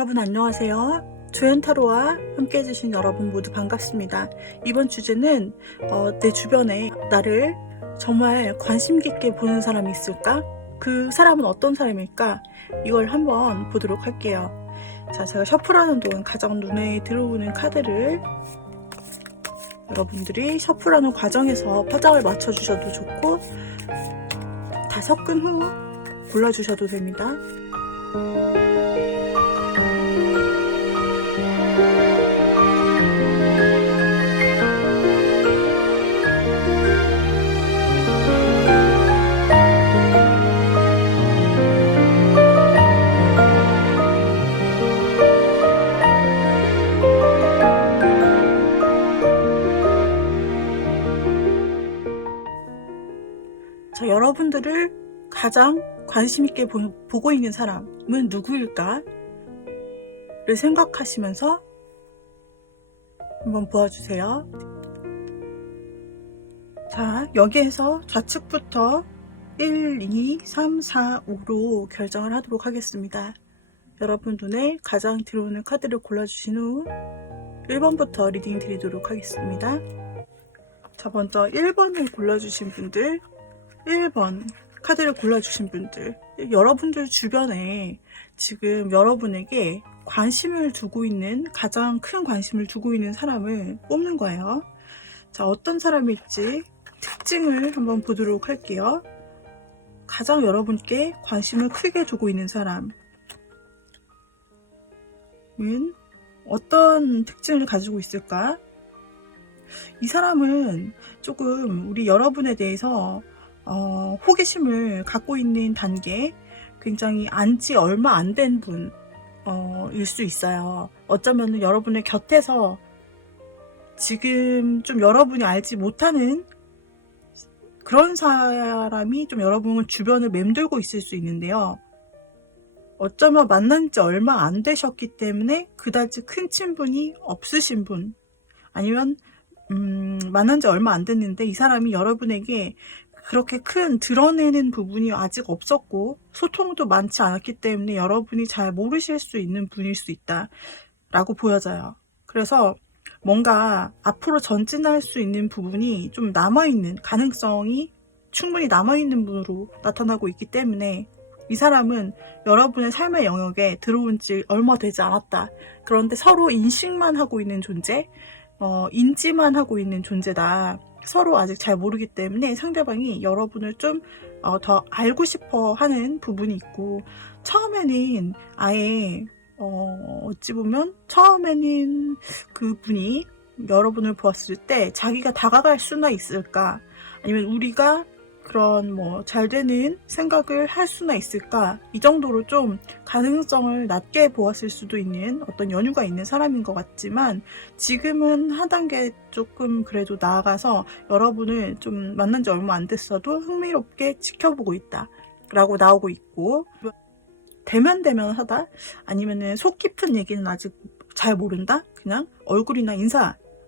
여러분 안녕하세요. 조연타로와 함께 해주신 여러분 모두 반갑습니다. 이번 주제는 내 주변에 나를 정말 관심 깊게 보는 사람이 있을까? 그 사람은 어떤 사람일까? 이걸 한번 보도록 할게요. 자, 제가 셔플하는 동안 가장 눈에 들어오는 카드를 여러분들이 셔플하는 과정에서 파장을 맞춰주셔도 좋고 다 섞은 후 골라주셔도 됩니다. 자, 여러분들을 가장 관심 있게 보고 있는 사람은 누구일까? 를 생각하시면서 한번 보아주세요. 자, 여기에서 좌측부터 1, 2, 3, 4, 5로 결정을 하도록 하겠습니다. 여러분 눈에 가장 들어오는 카드를 골라주신 후 1번부터 리딩 드리도록 하겠습니다. 자, 먼저 1번을 골라주신 분들, 1번 카드를 골라주신 분들, 여러분들 주변에 지금 여러분에게 관심을 두고 있는, 가장 큰 관심을 두고 있는 사람을 뽑는 거예요. 자, 어떤 사람일지 특징을 한번 보도록 할게요. 가장 여러분께 관심을 크게 두고 있는 사람은 어떤 특징을 가지고 있을까? 이 사람은 조금 우리 여러분에 대해서 호기심을 갖고 있는 단계, 굉장히 안지 얼마 안 된 분일 수 있어요. 어쩌면 여러분의 곁에서 지금 좀 여러분이 알지 못하는 그런 사람이 좀 여러분 주변을 맴돌고 있을 수 있는데요. 어쩌면 만난 지 얼마 안 되셨기 때문에 그다지 큰 친분이 없으신 분, 아니면 만난 지 얼마 안 됐는데 이 사람이 여러분에게 그렇게 큰 드러내는 부분이 아직 없었고 소통도 많지 않았기 때문에 여러분이 잘 모르실 수 있는 분일 수 있다 라고 보여져요. 그래서 뭔가 앞으로 전진할 수 있는 부분이 좀 남아있는, 가능성이 충분히 남아있는 분으로 나타나고 있기 때문에 이 사람은 여러분의 삶의 영역에 들어온 지 얼마 되지 않았다. 그런데 서로 인식만 하고 있는 존재, 인지만 하고 있는 존재다. 서로 아직 잘 모르기 때문에 상대방이 여러분을 좀 더 알고 싶어 하는 부분이 있고, 처음에는 아예 어찌 보면 처음에는 그분이 여러분을 보았을 때 자기가 다가갈 수나 있을까, 아니면 우리가 그런 잘 되는 생각을 할 수나 있을까, 이 정도로 좀 가능성을 낮게 보았을 수도 있는 어떤 연유가 있는 사람인 것 같지만, 지금은 한 단계 조금 그래도 나아가서 여러분을 좀 만난 지 얼마 안 됐어도 흥미롭게 지켜보고 있다 라고 나오고 있고, 대면하다, 아니면은 속 깊은 얘기는 아직 잘 모른다, 그냥 얼굴이나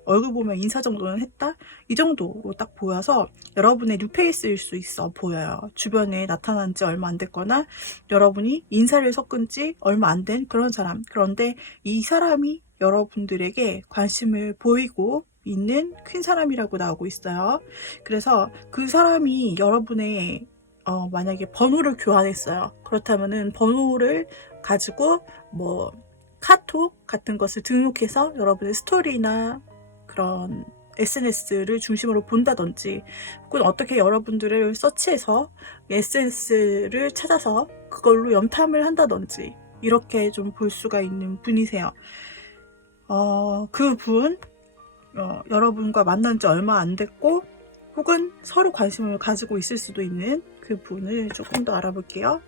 얼굴 보면 인사 정도는 했다, 이 정도로 딱 보여서 여러분의 뉴페이스일 수 있어 보여요. 주변에 나타난 지 얼마 안 됐거나 여러분이 인사를 섞은 지 얼마 안 된 그런 사람. 그런데 이 사람이 여러분들에게 관심을 보이고 있는 큰 사람이라고 나오고 있어요. 그래서 그 사람이 여러분의 만약에 번호를 교환했어요. 그렇다면은 번호를 가지고 카톡 같은 것을 등록해서 여러분의 스토리나 그런 SNS를 중심으로 본다든지, 혹은 어떻게 여러분들을 서치해서 SNS를 찾아서 그걸로 염탐을 한다든지, 이렇게 좀 볼 수가 있는 분이세요. 그 분, 여러분과 만난 지 얼마 안 됐고, 혹은 서로 관심을 가지고 있을 수도 있는 그 분을 조금 더 알아볼게요.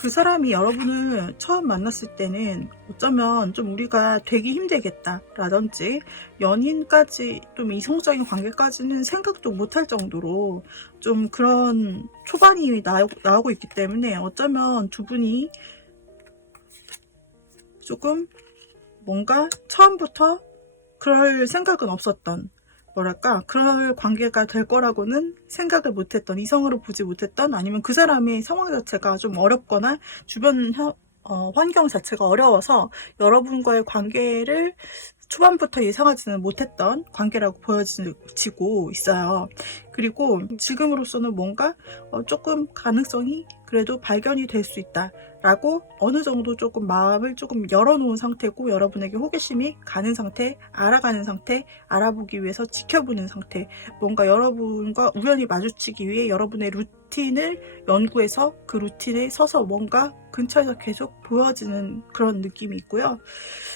그 사람이 여러분을 처음 만났을 때는 어쩌면 좀 우리가 되기 힘들겠다 라든지, 연인까지 좀 이성적인 관계까지는 생각도 못할 정도로 좀 그런 초반이 나오고 있기 때문에, 어쩌면 두 분이 조금 뭔가 처음부터 그럴 생각은 없었던, 뭐랄까, 그럴 관계가 될 거라고는 생각을 못했던, 이성으로 보지 못했던, 아니면 그 사람의 상황 자체가 좀 어렵거나 주변 환경 자체가 어려워서 여러분과의 관계를 초반부터 예상하지는 못했던 관계라고 보여지고 있어요. 그리고 지금으로서는 뭔가 조금 가능성이 그래도 발견이 될 수 있다라고 어느 정도 조금 마음을 조금 열어놓은 상태고, 여러분에게 호기심이 가는 상태, 알아가는 상태, 알아보기 위해서 지켜보는 상태, 뭔가 여러분과 우연히 마주치기 위해 여러분의 루틴을 연구해서 그 루틴에 서서 뭔가 근처에서 계속 보여지는 그런 느낌이 있고요.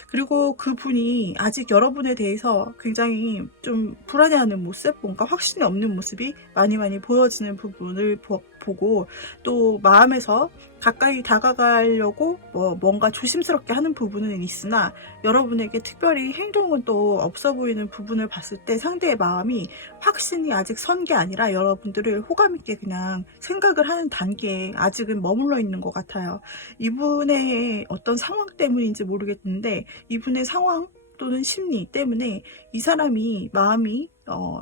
그리고 그분이 아직 여러분에 대해서 굉장히 좀 불안해하는 모습, 뭔가 확신이 없는 모습이 많이 보여지는 부분을 보고, 또 마음에서 가까이 다가가려고 뭔가 조심스럽게 하는 부분은 있으나 여러분에게 특별히 행동은 또 없어 보이는 부분을 봤을 때 상대의 마음이 확신이 아직 선 게 아니라 여러분들을 호감 있게 그냥 생각을 하는 단계에 아직은 머물러 있는 것 같아요. 이분의 어떤 상황 때문인지 모르겠는데, 이분의 상황 또는 심리 때문에 이 사람이 마음이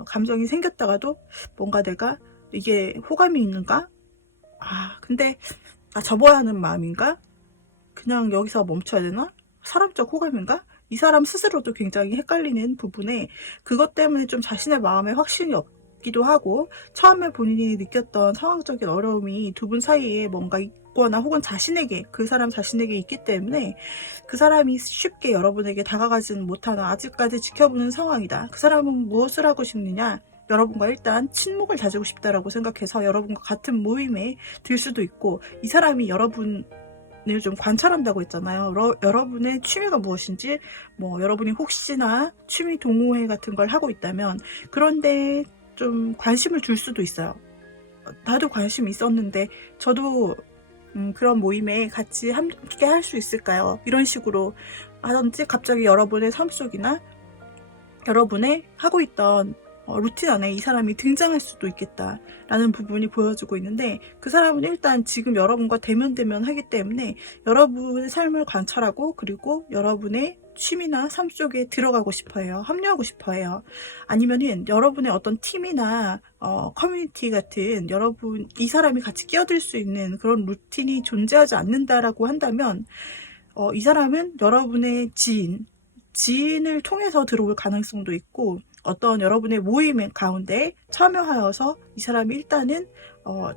감정이 생겼다가도 뭔가 내가 이게 호감이 있는가? 근데 접어야 하는 마음인가? 그냥 여기서 멈춰야 되나? 사람적 호감인가? 이 사람 스스로도 굉장히 헷갈리는 부분에 그것 때문에 좀 자신의 마음에 확신이 없기도 하고, 처음에 본인이 느꼈던 상황적인 어려움이 두 분 사이에 뭔가 있거나 혹은 자신에게, 그 사람 자신에게 있기 때문에 그 사람이 쉽게 여러분에게 다가가지는 못하는, 아직까지 지켜보는 상황이다. 그 사람은 무엇을 하고 싶느냐? 여러분과 일단 친목을 다지고 싶다라고 생각해서 여러분과 같은 모임에 들 수도 있고, 이 사람이 여러분을 좀 관찰한다고 했잖아요. 여러분의 취미가 무엇인지, 여러분이 혹시나 취미 동호회 같은 걸 하고 있다면 그런데 좀 관심을 줄 수도 있어요. 나도 관심이 있었는데 저도 그런 모임에 같이 함께 할 수 있을까요? 이런 식으로 하든지, 갑자기 여러분의 삶 속이나 여러분의 하고 있던 루틴 안에 이 사람이 등장할 수도 있겠다라는 부분이 보여지고 있는데, 그 사람은 일단 지금 여러분과 대면대면 하기 때문에 여러분의 삶을 관찰하고, 그리고 여러분의 취미나 삶 속에 들어가고 싶어해요. 합류하고 싶어해요. 아니면은 여러분의 어떤 팀이나 커뮤니티 같은, 이 사람이 같이 끼어들 수 있는 그런 루틴이 존재하지 않는다라고 한다면, 이 사람은 여러분의 지인을 통해서 들어올 가능성도 있고, 어떤 여러분의 모임 가운데 참여하여서 이 사람이 일단은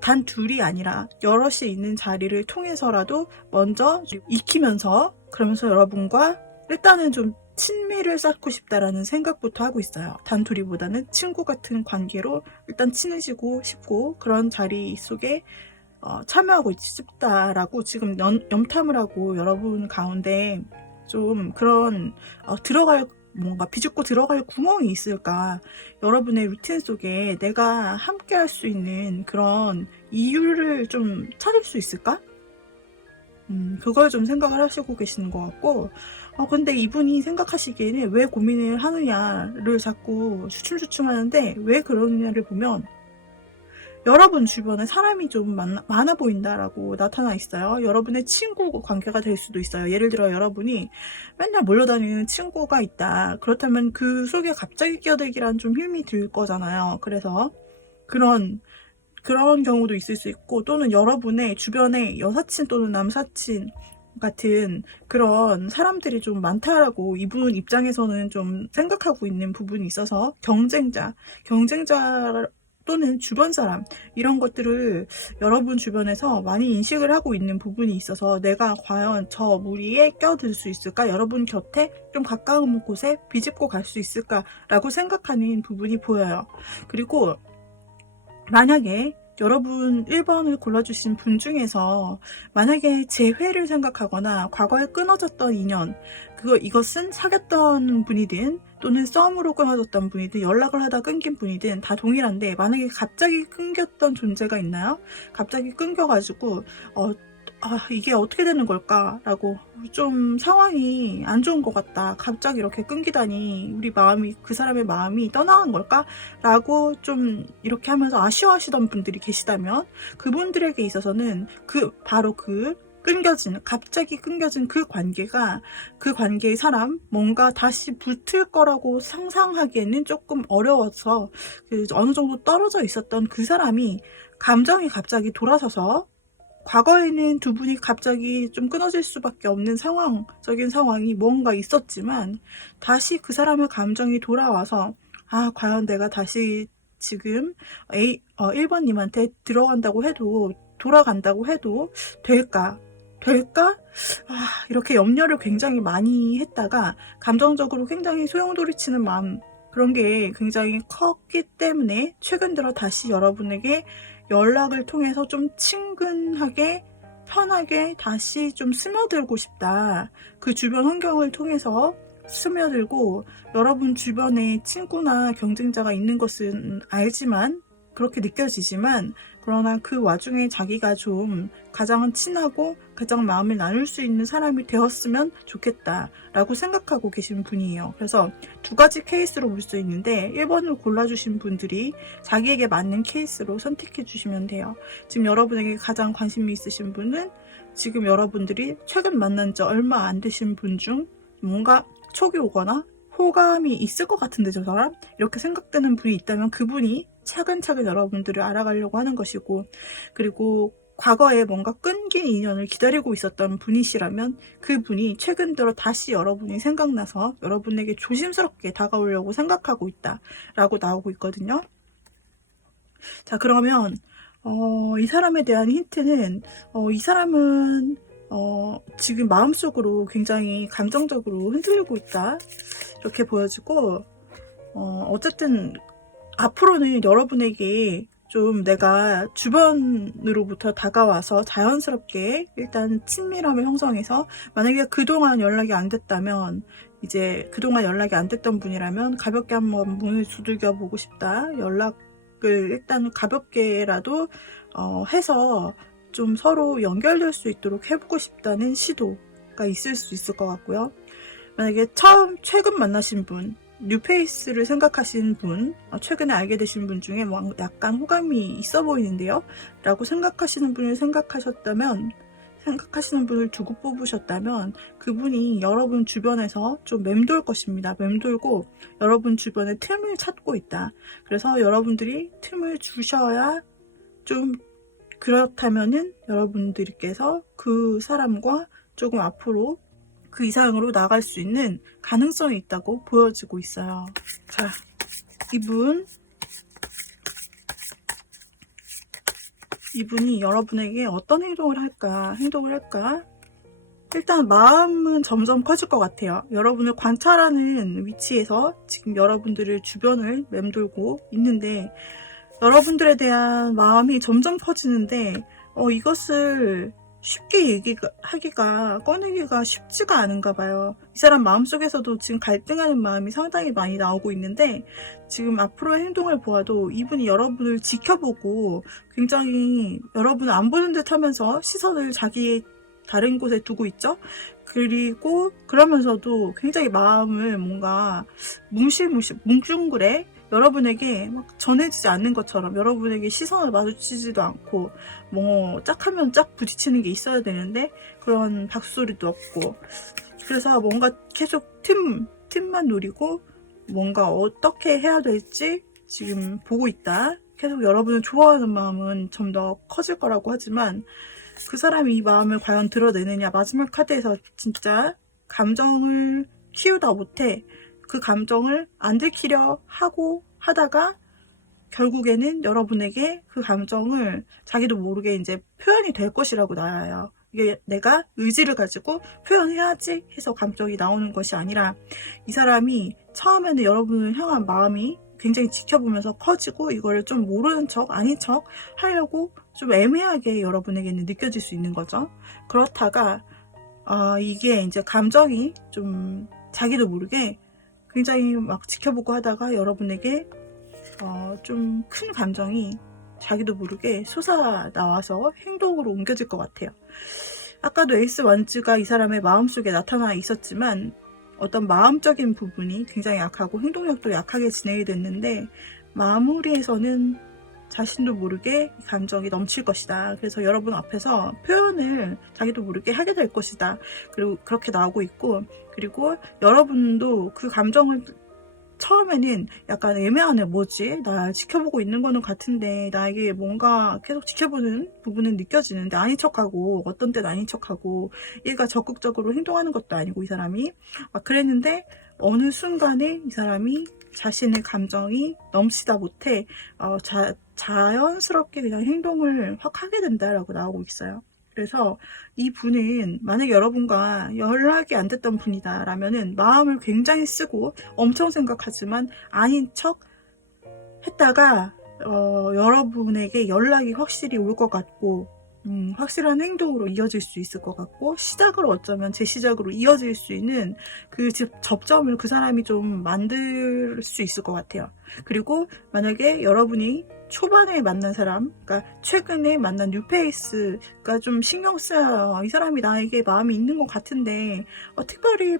단 둘이 아니라 여럿이 있는 자리를 통해서라도 먼저 익히면서, 그러면서 여러분과 일단은 좀 친미를 쌓고 싶다라는 생각부터 하고 있어요. 단둘이보다는 친구 같은 관계로 일단 친해지고 싶고, 그런 자리 속에 참여하고 싶다라고 지금 염탐을 하고, 여러분 가운데 좀 그런 뭔가 비집고 들어갈 구멍이 있을까? 여러분의 루틴 속에 내가 함께 할 수 있는 그런 이유를 좀 찾을 수 있을까? 그걸 좀 생각을 하시고 계시는 것 같고, 근데 이분이 생각하시기에는 왜 고민을 하느냐를 자꾸 주춤주춤 하는데, 왜 그러느냐를 보면 여러분 주변에 사람이 좀 많아 보인다라고 나타나 있어요. 여러분의 친구 관계가 될 수도 있어요. 예를 들어 여러분이 맨날 몰려다니는 친구가 있다. 그렇다면 그 속에 갑자기 끼어들기란 좀 힘이 들 거잖아요. 그래서 그런 경우도 있을 수 있고, 또는 여러분의 주변에 여사친 또는 남사친 같은 그런 사람들이 좀 많다라고 이분 입장에서는 좀 생각하고 있는 부분이 있어서, 경쟁자 또는 주변 사람, 이런 것들을 여러분 주변에서 많이 인식을 하고 있는 부분이 있어서, 내가 과연 저 무리에 껴들 수 있을까? 여러분 곁에 좀 가까운 곳에 비집고 갈 수 있을까라고 생각하는 부분이 보여요. 그리고 만약에 여러분 1번을 골라주신 분 중에서 만약에 재회를 생각하거나 과거에 끊어졌던 인연, 이것은 사귀었던 분이든 또는 썸으로 끊어졌던 분이든 연락을 하다 끊긴 분이든 다 동일한데, 만약에 갑자기 끊겼던 존재가 있나요? 갑자기 끊겨가지고 이게 어떻게 되는 걸까라고, 좀 상황이 안 좋은 것 같다, 갑자기 이렇게 끊기다니 그 사람의 마음이 떠나간 걸까라고 좀 이렇게 하면서 아쉬워하시던 분들이 계시다면, 그분들에게 있어서는 바로 그 갑자기 끊겨진 그 관계가, 그 관계의 사람, 뭔가 다시 붙을 거라고 상상하기에는 조금 어려워서 어느 정도 떨어져 있었던 그 사람이 감정이 갑자기 돌아서서, 과거에는 두 분이 갑자기 좀 끊어질 수밖에 없는 상황적인 상황이 뭔가 있었지만, 다시 그 사람의 감정이 돌아와서, 아, 과연 내가 다시 지금 1번님한테 돌아간다고 해도 될까? 이렇게 염려를 굉장히 많이 했다가 감정적으로 굉장히 소용돌이치는 마음, 그런 게 굉장히 컸기 때문에 최근 들어 다시 여러분에게 연락을 통해서 좀 친근하게, 편하게 다시 좀 스며들고 싶다. 그 주변 환경을 통해서 스며들고, 여러분 주변에 친구나 경쟁자가 있는 것은 알지만, 그렇게 느껴지지만, 그러나 그 와중에 자기가 좀 가장 친하고 가장 마음을 나눌 수 있는 사람이 되었으면 좋겠다라고 생각하고 계신 분이에요. 그래서 두 가지 케이스로 볼 수 있는데, 1번을 골라주신 분들이 자기에게 맞는 케이스로 선택해 주시면 돼요. 지금 여러분에게 가장 관심이 있으신 분은 지금 여러분들이 최근 만난 지 얼마 안 되신 분 중 뭔가 촉이 오거나 호감이 있을 것 같은데 저 사람? 이렇게 생각되는 분이 있다면 그분이 차근차근 여러분들을 알아가려고 하는 것이고, 그리고 과거에 뭔가 끊긴 인연을 기다리고 있었던 분이시라면 그분이 최근 들어 다시 여러분이 생각나서 여러분에게 조심스럽게 다가오려고 생각하고 있다 라고 나오고 있거든요. 자, 그러면 이 사람에 대한 힌트는, 이 사람은 지금 마음속으로 굉장히 감정적으로 흔들리고 있다, 이렇게 보여지고, 어쨌든 앞으로는 여러분에게 좀 내가 주변으로부터 다가와서 자연스럽게 일단 친밀함을 형성해서, 만약에 그동안 연락이 안 됐다면, 이제 그동안 연락이 안 됐던 분이라면 가볍게 한번 문을 두들겨 보고 싶다, 연락을 일단 가볍게라도 해서 좀 서로 연결될 수 있도록 해보고 싶다는 시도가 있을 수 있을 것 같고요. 만약에 최근 만나신 분, 뉴페이스를 생각하신 분, 최근에 알게 되신 분 중에 약간 호감이 있어 보이는데요 라고 생각하시는 분을 생각하시는 분을 두고 뽑으셨다면 그분이 여러분 주변에서 좀 맴돌 것입니다. 맴돌고 여러분 주변에 틈을 찾고 있다. 그래서 여러분들이 틈을 주셔야, 좀 그렇다면은 여러분들께서 그 사람과 조금 앞으로 그 이상으로 나갈 수 있는 가능성이 있다고 보여지고 있어요. 자, 이분이 여러분에게 어떤 행동을 할까? 일단 마음은 점점 커질 것 같아요. 여러분을 관찰하는 위치에서 지금 여러분들의 주변을 맴돌고 있는데, 여러분들에 대한 마음이 점점 커지는데, 이것을 쉽게 꺼내기가 쉽지가 않은가 봐요. 이 사람 마음속에서도 지금 갈등하는 마음이 상당히 많이 나오고 있는데, 지금 앞으로의 행동을 보아도 이분이 여러분을 지켜보고 굉장히 여러분을 안 보는 듯 하면서 시선을 자기의 다른 곳에 두고 있죠. 그리고 그러면서도 굉장히 마음을 뭔가 뭉뚱그레 여러분에게 막 전해지지 않는 것처럼, 여러분에게 시선을 마주치지도 않고, 짝하면 짝 부딪히는 게 있어야 되는데 그런 박수소리도 없고, 그래서 뭔가 계속 틈만 노리고 뭔가 어떻게 해야 될지 지금 보고 있다. 계속 여러분을 좋아하는 마음은 좀 더 커질 거라고 하지만, 그 사람이 이 마음을 과연 드러내느냐. 마지막 카드에서 진짜 감정을 키우다 못해 그 감정을 안 들키려 하다가 결국에는 여러분에게 그 감정을 자기도 모르게 이제 표현이 될 것이라고 나와요. 이게 내가 의지를 가지고 표현해야지 해서 감정이 나오는 것이 아니라, 이 사람이 처음에는 여러분을 향한 마음이 굉장히 지켜보면서 커지고, 이거를 좀 모르는 척, 아닌 척 하려고 좀 애매하게 여러분에게는 느껴질 수 있는 거죠. 그렇다가 이게 이제 감정이 좀 자기도 모르게 굉장히 막 지켜보고 하다가 여러분에게 좀 큰 감정이 자기도 모르게 솟아 나와서 행동으로 옮겨질 것 같아요. 아까도 에이스 원즈가 이 사람의 마음속에 나타나 있었지만, 어떤 마음적인 부분이 굉장히 약하고 행동력도 약하게 진행이 됐는데, 마무리에서는 자신도 모르게 이 감정이 넘칠 것이다. 그래서 여러분 앞에서 표현을 자기도 모르게 하게 될 것이다. 그리고 그렇게 나오고 있고, 그리고 여러분도 그 감정을 처음에는 약간 애매하네. 뭐지? 나 지켜보고 있는 거는 같은데 나에게 뭔가 계속 지켜보는 부분은 느껴지는데 아닌 척하고, 어떤 때는 아닌 척하고, 얘가 적극적으로 행동하는 것도 아니고 이 사람이 막 그랬는데 어느 순간에 이 사람이 자신의 감정이 넘치다 못해 자연스럽게 그냥 행동을 확 하게 된다라고 나오고 있어요. 그래서 이 분은 만약에 여러분과 연락이 안 됐던 분이다 라면은 마음을 굉장히 쓰고 엄청 생각하지만 아닌 척 했다가 여러분에게 연락이 확실히 올 것 같고, 확실한 행동으로 이어질 수 있을 것 같고, 시작으로 어쩌면 재시작으로 이어질 수 있는 그 접점을 그 사람이 좀 만들 수 있을 것 같아요. 그리고 만약에 여러분이 초반에 만난 사람, 그러니까 최근에 만난 뉴페이스가 좀 신경 쓰여요. 이 사람이 나에게 마음이 있는 것 같은데 특별히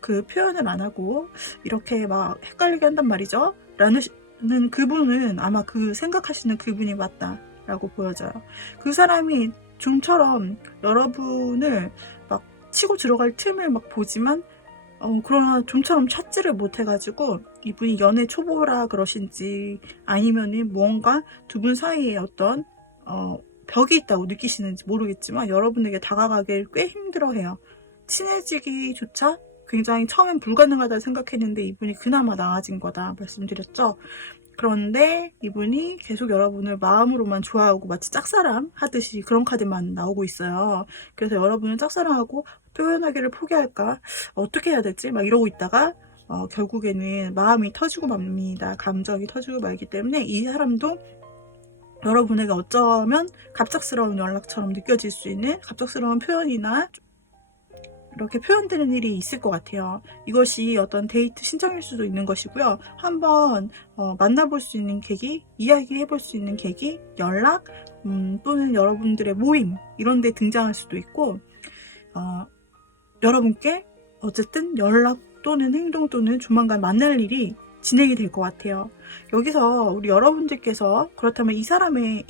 표현을 안 하고 이렇게 막 헷갈리게 한단 말이죠. 라는 그분은 아마 그 생각하시는 그분이 맞다라고 보여져요. 그 사람이 좀처럼 여러분을 막 치고 들어갈 틈을 막 보지만 그러나 좀처럼 찾지를 못해가지고 이분이 연애 초보라 그러신지 아니면은 뭔가 두 분 사이에 어떤 벽이 있다고 느끼시는지 모르겠지만 여러분에게 다가가길 꽤 힘들어해요. 친해지기조차 굉장히 처음엔 불가능하다 생각했는데 이분이 그나마 나아진 거다 말씀드렸죠. 그런데 이분이 계속 여러분을 마음으로만 좋아하고 마치 짝사랑 하듯이 그런 카드만 나오고 있어요. 그래서 여러분은 짝사랑하고 표현하기를 포기할까? 어떻게 해야 되지? 막 이러고 있다가 결국에는 마음이 터지고 맙니다. 감정이 터지고 말기 때문에 이 사람도 여러분에게 어쩌면 갑작스러운 연락처럼 느껴질 수 있는 갑작스러운 표현이나 이렇게 표현되는 일이 있을 것 같아요. 이것이 어떤 데이트 신청일 수도 있는 것이고요. 한번 만나볼 수 있는 계기, 이야기해볼 수 있는 계기, 연락, 또는 여러분들의 모임 이런 데 등장할 수도 있고, 여러분께 어쨌든 연락 또는 행동 또는 조만간 만날 일이 진행이 될 것 같아요. 여기서 우리 여러분들께서 그렇다면 이 사람이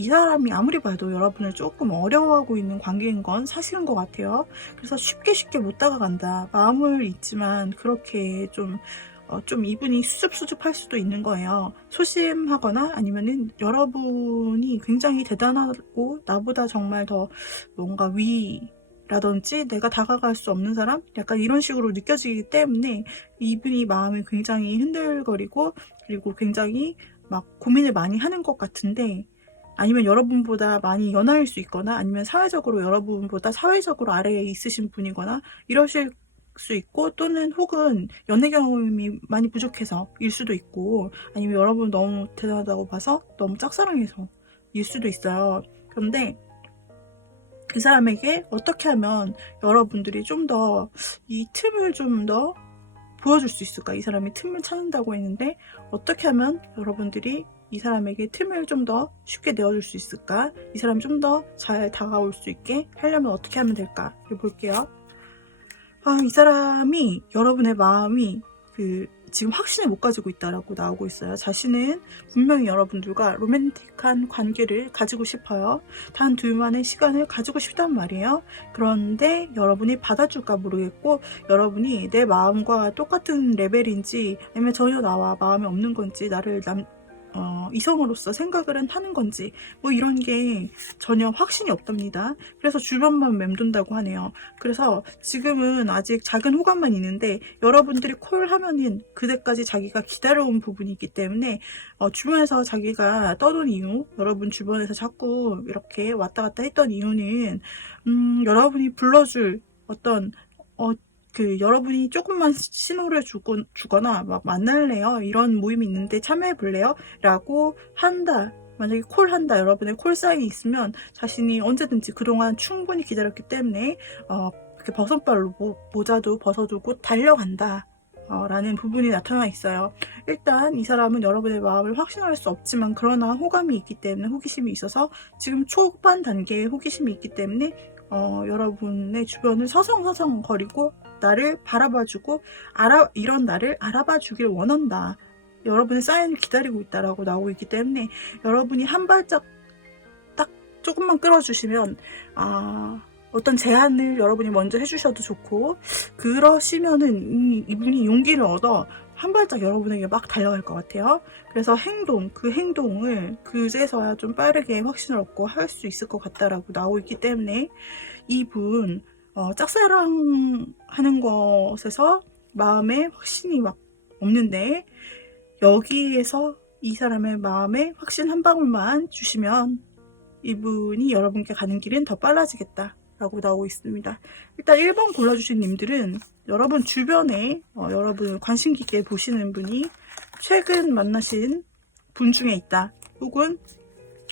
아무리 봐도 여러분을 조금 어려워하고 있는 관계인 건 사실인 것 같아요. 그래서 쉽게 못 다가간다. 마음을 잊지만 그렇게 좀 이분이 수줍할 수도 있는 거예요. 소심하거나 아니면은 여러분이 굉장히 대단하고 나보다 정말 더 뭔가 라든지 내가 다가갈 수 없는 사람? 약간 이런 식으로 느껴지기 때문에 이분이 마음이 굉장히 흔들거리고 그리고 굉장히 막 고민을 많이 하는 것 같은데, 아니면 여러분보다 많이 연하일 수 있거나 아니면 여러분보다 사회적으로 아래에 있으신 분이거나 이러실 수 있고, 또는 혹은 연애 경험이 많이 부족해서 일 수도 있고, 아니면 여러분 너무 대단하다고 봐서 너무 짝사랑해서 일 수도 있어요. 그런데 그 사람에게 어떻게 하면 여러분들이 좀 더 이 틈을 좀 더 보여줄 수 있을까? 이 사람이 틈을 찾는다고 했는데 어떻게 하면 여러분들이 이 사람에게 틈을 좀 더 쉽게 내어줄 수 있을까? 이 사람이 좀 더 잘 다가올 수 있게 하려면 어떻게 하면 될까? 볼게요. 이 사람이 여러분의 마음이 지금 확신을 못 가지고 있다라고 나오고 있어요. 자신은 분명히 여러분들과 로맨틱한 관계를 가지고 싶어요. 단 둘만의 시간을 가지고 싶단 말이에요. 그런데 여러분이 받아줄까 모르겠고, 여러분이 내 마음과 똑같은 레벨인지 아니면 전혀 나와 마음이 없는 건지, 나를 이성으로서 생각을 하는 건지 뭐 이런 게 전혀 확신이 없답니다. 그래서 주변만 맴돈다고 하네요. 그래서 지금은 아직 작은 호감만 있는데 여러분들이 콜하면은 그때까지 자기가 기다려온 부분이 있기 때문에 주변에서 자기가 떠돈 이유, 여러분 주변에서 자꾸 이렇게 왔다 갔다 했던 이유는 여러분이 불러줄 어떤 여러분이 조금만 신호를 주거나 막 만날래요? 이런 모임이 있는데 참여해볼래요? 라고 한다. 만약에 콜한다. 여러분의 콜 사인이 있으면 자신이 언제든지 그동안 충분히 기다렸기 때문에 이렇게 버선발로 모자도 벗어두고 달려간다. 라는 부분이 나타나 있어요. 일단 이 사람은 여러분의 마음을 확신할 수 없지만 그러나 호감이 있기 때문에, 호기심이 있어서 지금 초반 단계에 호기심이 있기 때문에 여러분의 주변을 서성거리고 나를 바라봐주고 이런 나를 알아봐 주길 원한다 여러분의 사인을 기다리고 있다라고 나오고 있기 때문에 여러분이 한 발짝 딱 조금만 끌어주시면 어떤 제안을 여러분이 먼저 해주셔도 좋고, 그러시면은 이분이 용기를 얻어 한 발짝 여러분에게 막 달려갈 것 같아요. 그래서 그 행동을 그제서야 좀 빠르게 확신을 얻고 할 수 있을 것 같다라고 나오고 있기 때문에 이분 짝사랑하는 것에서 마음에 확신이 막 없는데, 여기에서 이 사람의 마음에 확신 한 방울만 주시면 이분이 여러분께 가는 길은 더 빨라지겠다 라고 나오고 있습니다. 일단 1번 골라주신 님들은 여러분 주변에 여러분을 관심 깊게 보시는 분이 최근 만나신 분 중에 있다, 혹은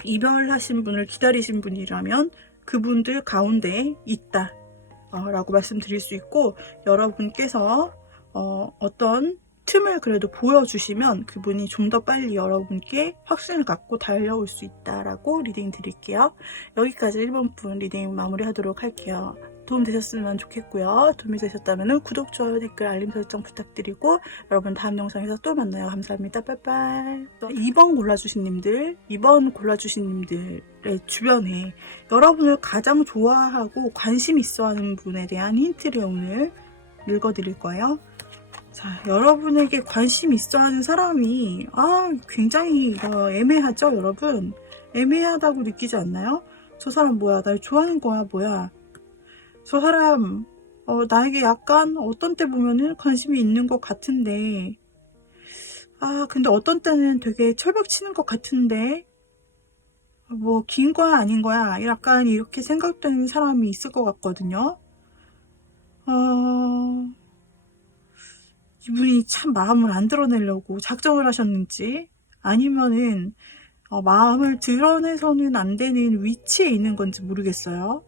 이별하신 분을 기다리신 분이라면 그분들 가운데 있다 라고 말씀드릴 수 있고, 여러분께서 어떤 틈을 그래도 보여주시면 그분이 좀 더 빨리 여러분께 확신을 갖고 달려올 수 있다라고 리딩 드릴게요. 여기까지 1번 분 리딩 마무리하도록 할게요. 도움 되셨으면 좋겠고요. 도움이 되셨다면 구독, 좋아요, 댓글, 알림 설정 부탁드리고 여러분 다음 영상에서 또 만나요. 감사합니다. 빠이빠이. 2번 골라주신 님들의 주변에 여러분을 가장 좋아하고 관심 있어 하는 분에 대한 힌트를 오늘 읽어드릴 거예요. 자, 여러분에게 관심 있어 하는 사람이 굉장히 애매하죠, 여러분? 애매하다고 느끼지 않나요? 저 사람 뭐야? 날 좋아하는 거야, 뭐야? 저 사람 나에게 약간 어떤 때 보면은 관심이 있는 것 같은데, 근데 어떤 때는 되게 철벽 치는 것 같은데, 뭐 긴 거야 아닌 거야? 약간 이렇게 생각되는 사람이 있을 것 같거든요. 이분이 참 마음을 안 드러내려고 작정을 하셨는지, 아니면은 마음을 드러내서는 안 되는 위치에 있는 건지 모르겠어요.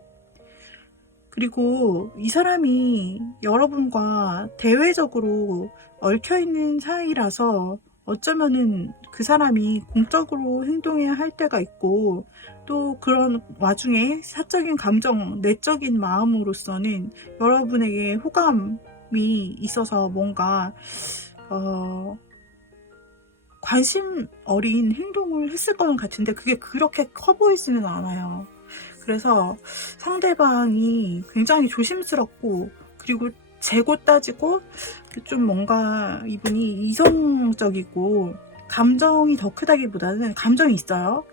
그리고 이 사람이 여러분과 대외적으로 얽혀있는 사이라서 어쩌면은 그 사람이 공적으로 행동해야 할 때가 있고, 또 그런 와중에 사적인 감정, 내적인 마음으로서는 여러분에게 호감이 있어서 뭔가 관심 어린 행동을 했을 것 같은데 그게 그렇게 커 보이지는 않아요. 그래서 상대방이 굉장히 조심스럽고, 그리고 재고 따지고 좀 뭔가 이분이 이성적이고 감정이 더 크다기보다는 감정이 있어요.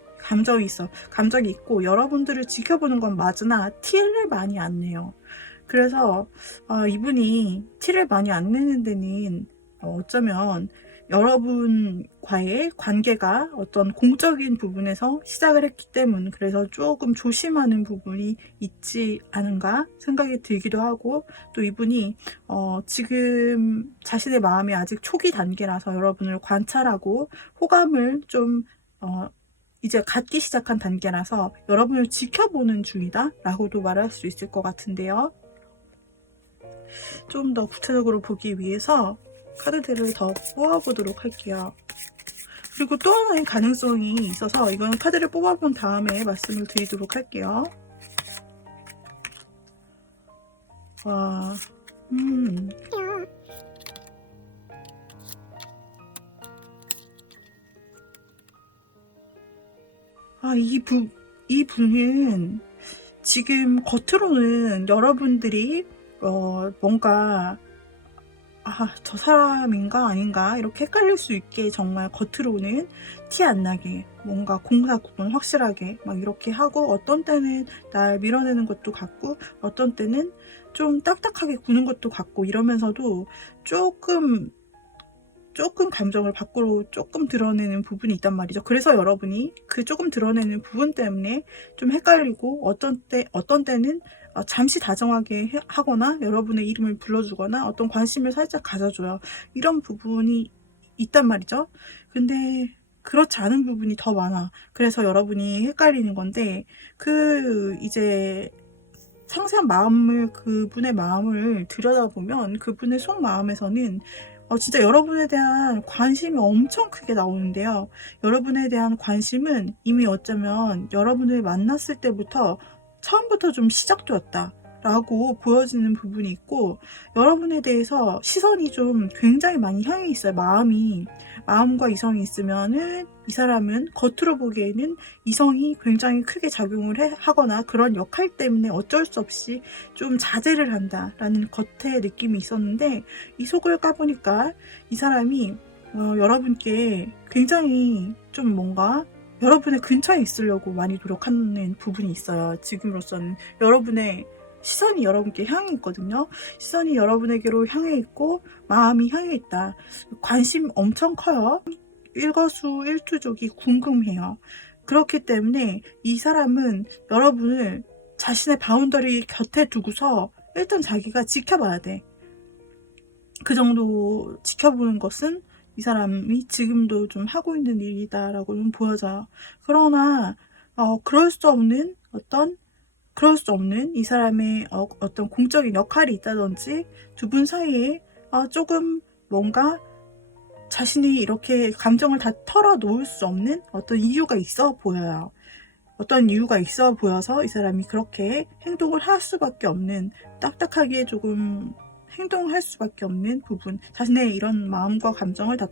감정이 있고 여러분들을 지켜보는 건 맞으나 티를 많이 안 내요. 그래서 이분이 티를 많이 안 내는 데는 어쩌면 여러분과의 관계가 어떤 공적인 부분에서 시작을 했기 때문, 그래서 조금 조심하는 부분이 있지 않은가 생각이 들기도 하고, 또 이분이 지금 자신의 마음이 아직 초기 단계라서 여러분을 관찰하고 호감을 좀 이제 갖기 시작한 단계라서 여러분을 지켜보는 중이다 라고도 말할 수 있을 것 같은데요. 좀 더 구체적으로 보기 위해서 카드들을 더 뽑아보도록 할게요. 그리고 또 하나의 가능성이 있어서 이건 카드를 뽑아본 다음에 말씀을 드리도록 할게요. 와, 이 분은 지금 겉으로는 여러분들이 뭔가 저 사람인가 아닌가 이렇게 헷갈릴 수 있게 정말 겉으로는 티 안 나게 뭔가 공사 구분 확실하게 막 이렇게 하고, 어떤 때는 날 밀어내는 것도 같고 어떤 때는 좀 딱딱하게 구는 것도 같고, 이러면서도 조금 감정을 밖으로 조금 드러내는 부분이 있단 말이죠. 그래서 여러분이 그 조금 드러내는 부분 때문에 좀 헷갈리고, 어떤 때는 잠시 다정하게 하거나 여러분의 이름을 불러주거나 어떤 관심을 살짝 가져줘요. 이런 부분이 있단 말이죠. 근데 그렇지 않은 부분이 더 많아. 그래서 여러분이 헷갈리는 건데, 이제 상세한 그분의 마음을 들여다보면 그분의 속마음에서는 진짜 여러분에 대한 관심이 엄청 크게 나오는데요. 여러분에 대한 관심은 이미 어쩌면 여러분을 만났을 때부터 처음부터 좀 시작되었다 라고 보여지는 부분이 있고, 여러분에 대해서 시선이 좀 굉장히 많이 향해 있어요. 마음과 이성이 있으면은 이 사람은 겉으로 보기에는 이성이 굉장히 크게 작용을 하거나 그런 역할 때문에 어쩔 수 없이 좀 자제를 한다라는 겉의 느낌이 있었는데, 이 속을 까보니까 이 사람이 여러분께 굉장히 좀 뭔가 여러분의 근처에 있으려고 많이 노력하는 부분이 있어요. 지금으로서는 여러분의 시선이 여러분께 향해 있거든요. 시선이 여러분에게로 향해 있고 마음이 향해 있다. 관심 엄청 커요. 일거수일투족이 궁금해요. 그렇기 때문에 이 사람은 여러분을 자신의 바운더리 곁에 두고서 일단 자기가 지켜봐야 돼. 그 정도 지켜보는 것은 이 사람이 지금도 좀 하고 있는 일이다라고 좀 보여져요. 그러나 그럴 수 없는 이 사람의 어떤 공적인 역할이 있다든지 두 분 사이에 조금 뭔가 자신이 이렇게 감정을 다 털어놓을 수 없는 어떤 이유가 있어 보여요. 어떤 이유가 있어 보여서 이 사람이 그렇게 행동을 할 수밖에 없는, 딱딱하게 조금 행동할 수밖에 없는 부분, 자신의 이런 마음과 감정을 다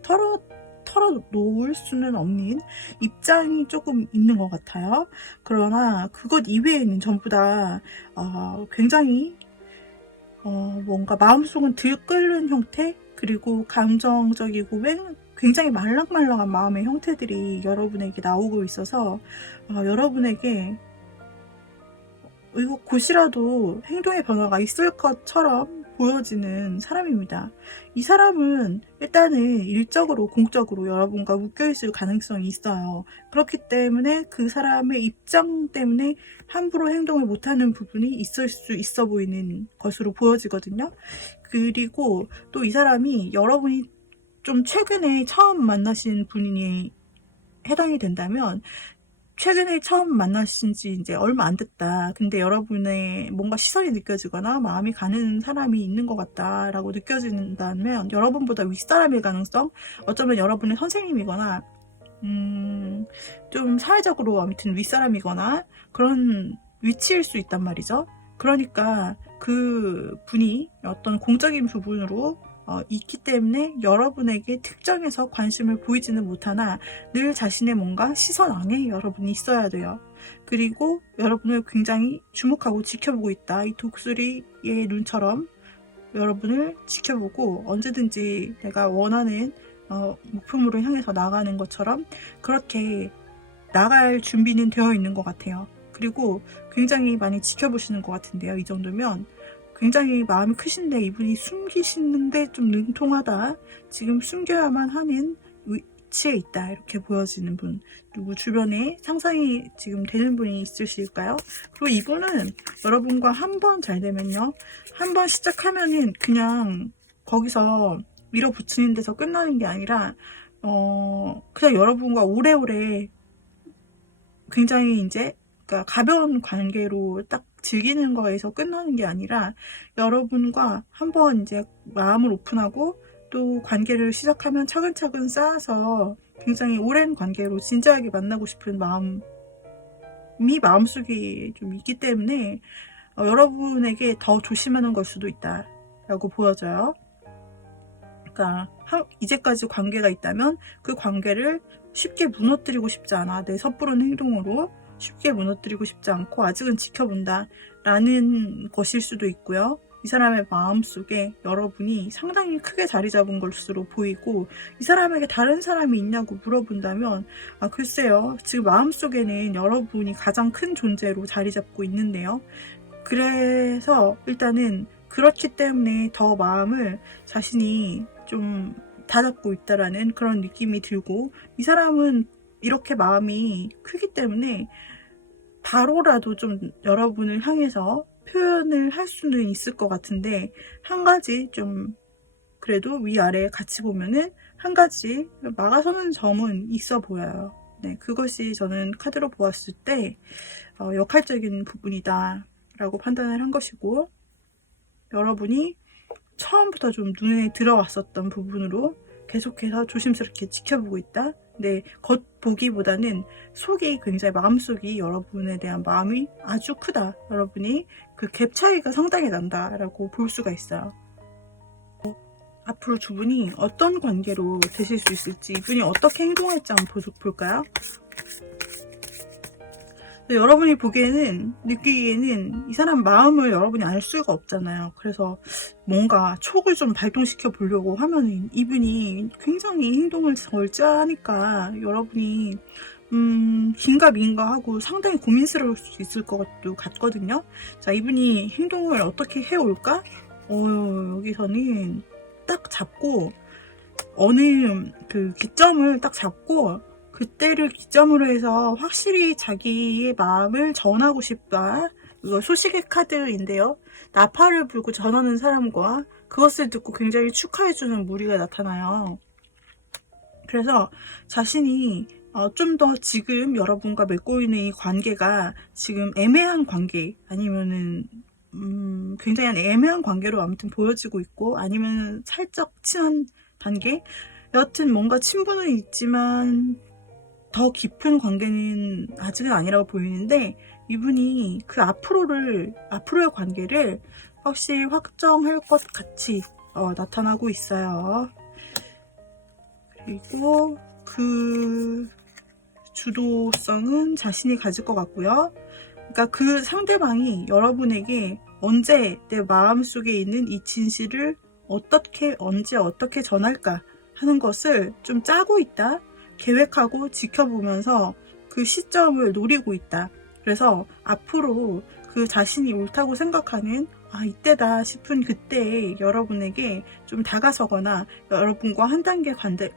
털어놓을 수는 없는 입장이 조금 있는 것 같아요. 그러나 그것 이외에는 전부 다 굉장히 뭔가 마음속은 들끓는 형태, 그리고 감정적이고 굉장히 말랑말랑한 마음의 형태들이 여러분에게 나오고 있어서 여러분에게 이거 곧이라도 행동의 변화가 있을 것처럼 보여지는 사람입니다. 이 사람은 일단은 일적으로 공적으로 여러분과 묶여있을 가능성이 있어요. 그렇기 때문에 그 사람의 입장 때문에 함부로 행동을 못하는 부분이 있을 수 있어 보이는 것으로 보여지거든요. 그리고 또 이 사람이 여러분이 좀 최근에 처음 만나신 분이 해당이 된다면, 최근에 처음 만나신 지 이제 얼마 안 됐다. 근데 여러분의 뭔가 시선이 느껴지거나 마음이 가는 사람이 있는 것 같다라고 느껴진다면, 여러분보다 윗사람일 가능성, 어쩌면 여러분의 선생님이거나, 좀 사회적으로 아무튼 윗사람이거나 그런 위치일 수 있단 말이죠. 그러니까 그 분이 어떤 공적인 부분으로 있기 때문에 여러분에게 특정해서 관심을 보이지는 못하나 늘 자신의 뭔가 시선 안에 여러분이 있어야 돼요. 그리고 여러분을 굉장히 주목하고 지켜보고 있다. 이 독수리의 눈처럼 여러분을 지켜보고 언제든지 내가 원하는 목표물을 향해서 나가는 것처럼 그렇게 나갈 준비는 되어 있는 것 같아요. 그리고 굉장히 많이 지켜보시는 것 같은데요. 이 정도면 굉장히 마음이 크신데 이분이 숨기시는데 좀 능통하다, 지금 숨겨야만 하는 위치에 있다, 이렇게 보여지는 분, 누구 주변에 상상이 지금 되는 분이 있으실까요? 그리고 이분은 여러분과 한 번 잘 되면요, 한 번 시작하면은 그냥 거기서 밀어붙이는 데서 끝나는 게 아니라 그냥 여러분과 오래오래 굉장히 이제 그러니까 가벼운 관계로 딱 즐기는 거에서 끝나는 게 아니라, 여러분과 한번 이제 마음을 오픈하고 또 관계를 시작하면 차근차근 쌓아서 굉장히 오랜 관계로 진지하게 만나고 싶은 마음이 마음속에 좀 있기 때문에 여러분에게 더 조심하는 걸 수도 있다라고 보여져요. 그러니까 이제까지 관계가 있다면 그 관계를 쉽게 무너뜨리고 싶지 않아. 내 섣부른 행동으로 쉽게 무너뜨리고 싶지 않고 아직은 지켜본다 라는 것일 수도 있고요. 이 사람의 마음속에 여러분이 상당히 크게 자리 잡은 것으로 보이고, 이 사람에게 다른 사람이 있냐고 물어본다면 글쎄요, 지금 마음속에는 여러분이 가장 큰 존재로 자리 잡고 있는데요. 그래서 일단은 그렇기 때문에 더 마음을 자신이 좀 다잡고 있다라는 그런 느낌이 들고, 이 사람은 이렇게 마음이 크기 때문에 바로라도 좀 여러분을 향해서 표현을 할 수는 있을 것 같은데, 한 가지 좀 그래도 위아래 같이 보면은 한 가지 막아서는 점은 있어 보여요. 네, 그것이 저는 카드로 보았을 때 역할적인 부분이다 라고 판단을 한 것이고, 여러분이 처음부터 좀 눈에 들어왔었던 부분으로 계속해서 조심스럽게 지켜보고 있다. 근데 겉보기보다는 속이 굉장히 마음속이 여러분에 대한 마음이 아주 크다. 여러분이 그 갭 차이가 상당히 난다라고 볼 수가 있어요. 앞으로 두 분이 어떤 관계로 되실 수 있을지, 이분이 어떻게 행동할지 한번 볼까요? 여러분이 보기에는, 느끼기에는 이 사람 마음을 여러분이 알 수가 없잖아요. 그래서 뭔가 촉을 좀 발동시켜 보려고 하면은 이분이 굉장히 행동을 절제하니까 여러분이 긴가 민가 하고 상당히 고민스러울 수 있을 것 같거든요. 자, 이분이 행동을 어떻게 해올까? 여기서는 딱 잡고, 어느 그 기점을 딱 잡고, 그때를 기점으로 해서 확실히 자기의 마음을 전하고 싶다. 이거 소식의 카드인데요. 나팔을 불고 전하는 사람과 그것을 듣고 굉장히 축하해주는 무리가 나타나요. 그래서 자신이 좀 더 지금 여러분과 맺고 있는 이 관계가 지금 애매한 관계, 아니면은 굉장히 애매한 관계로 아무튼 보여지고 있고, 아니면 살짝 친한 단계, 여하튼 뭔가 친분은 있지만 더 깊은 관계는 아직은 아니라고 보이는데, 이분이 그 앞으로의 관계를 확실히 확정할 것 같이 나타나고 있어요. 그리고 그 주도성은 자신이 가질 것 같고요. 그러니까 그 상대방이 여러분에게 언제 내 마음속에 있는 이 진실을 어떻게, 언제 어떻게 전할까 하는 것을 좀 짜고 있다. 계획하고 지켜보면서 그 시점을 노리고 있다. 그래서 앞으로 그 자신이 옳다고 생각하는 이때다 싶은 그때에 여러분에게 좀 다가서거나 여러분과 한 단계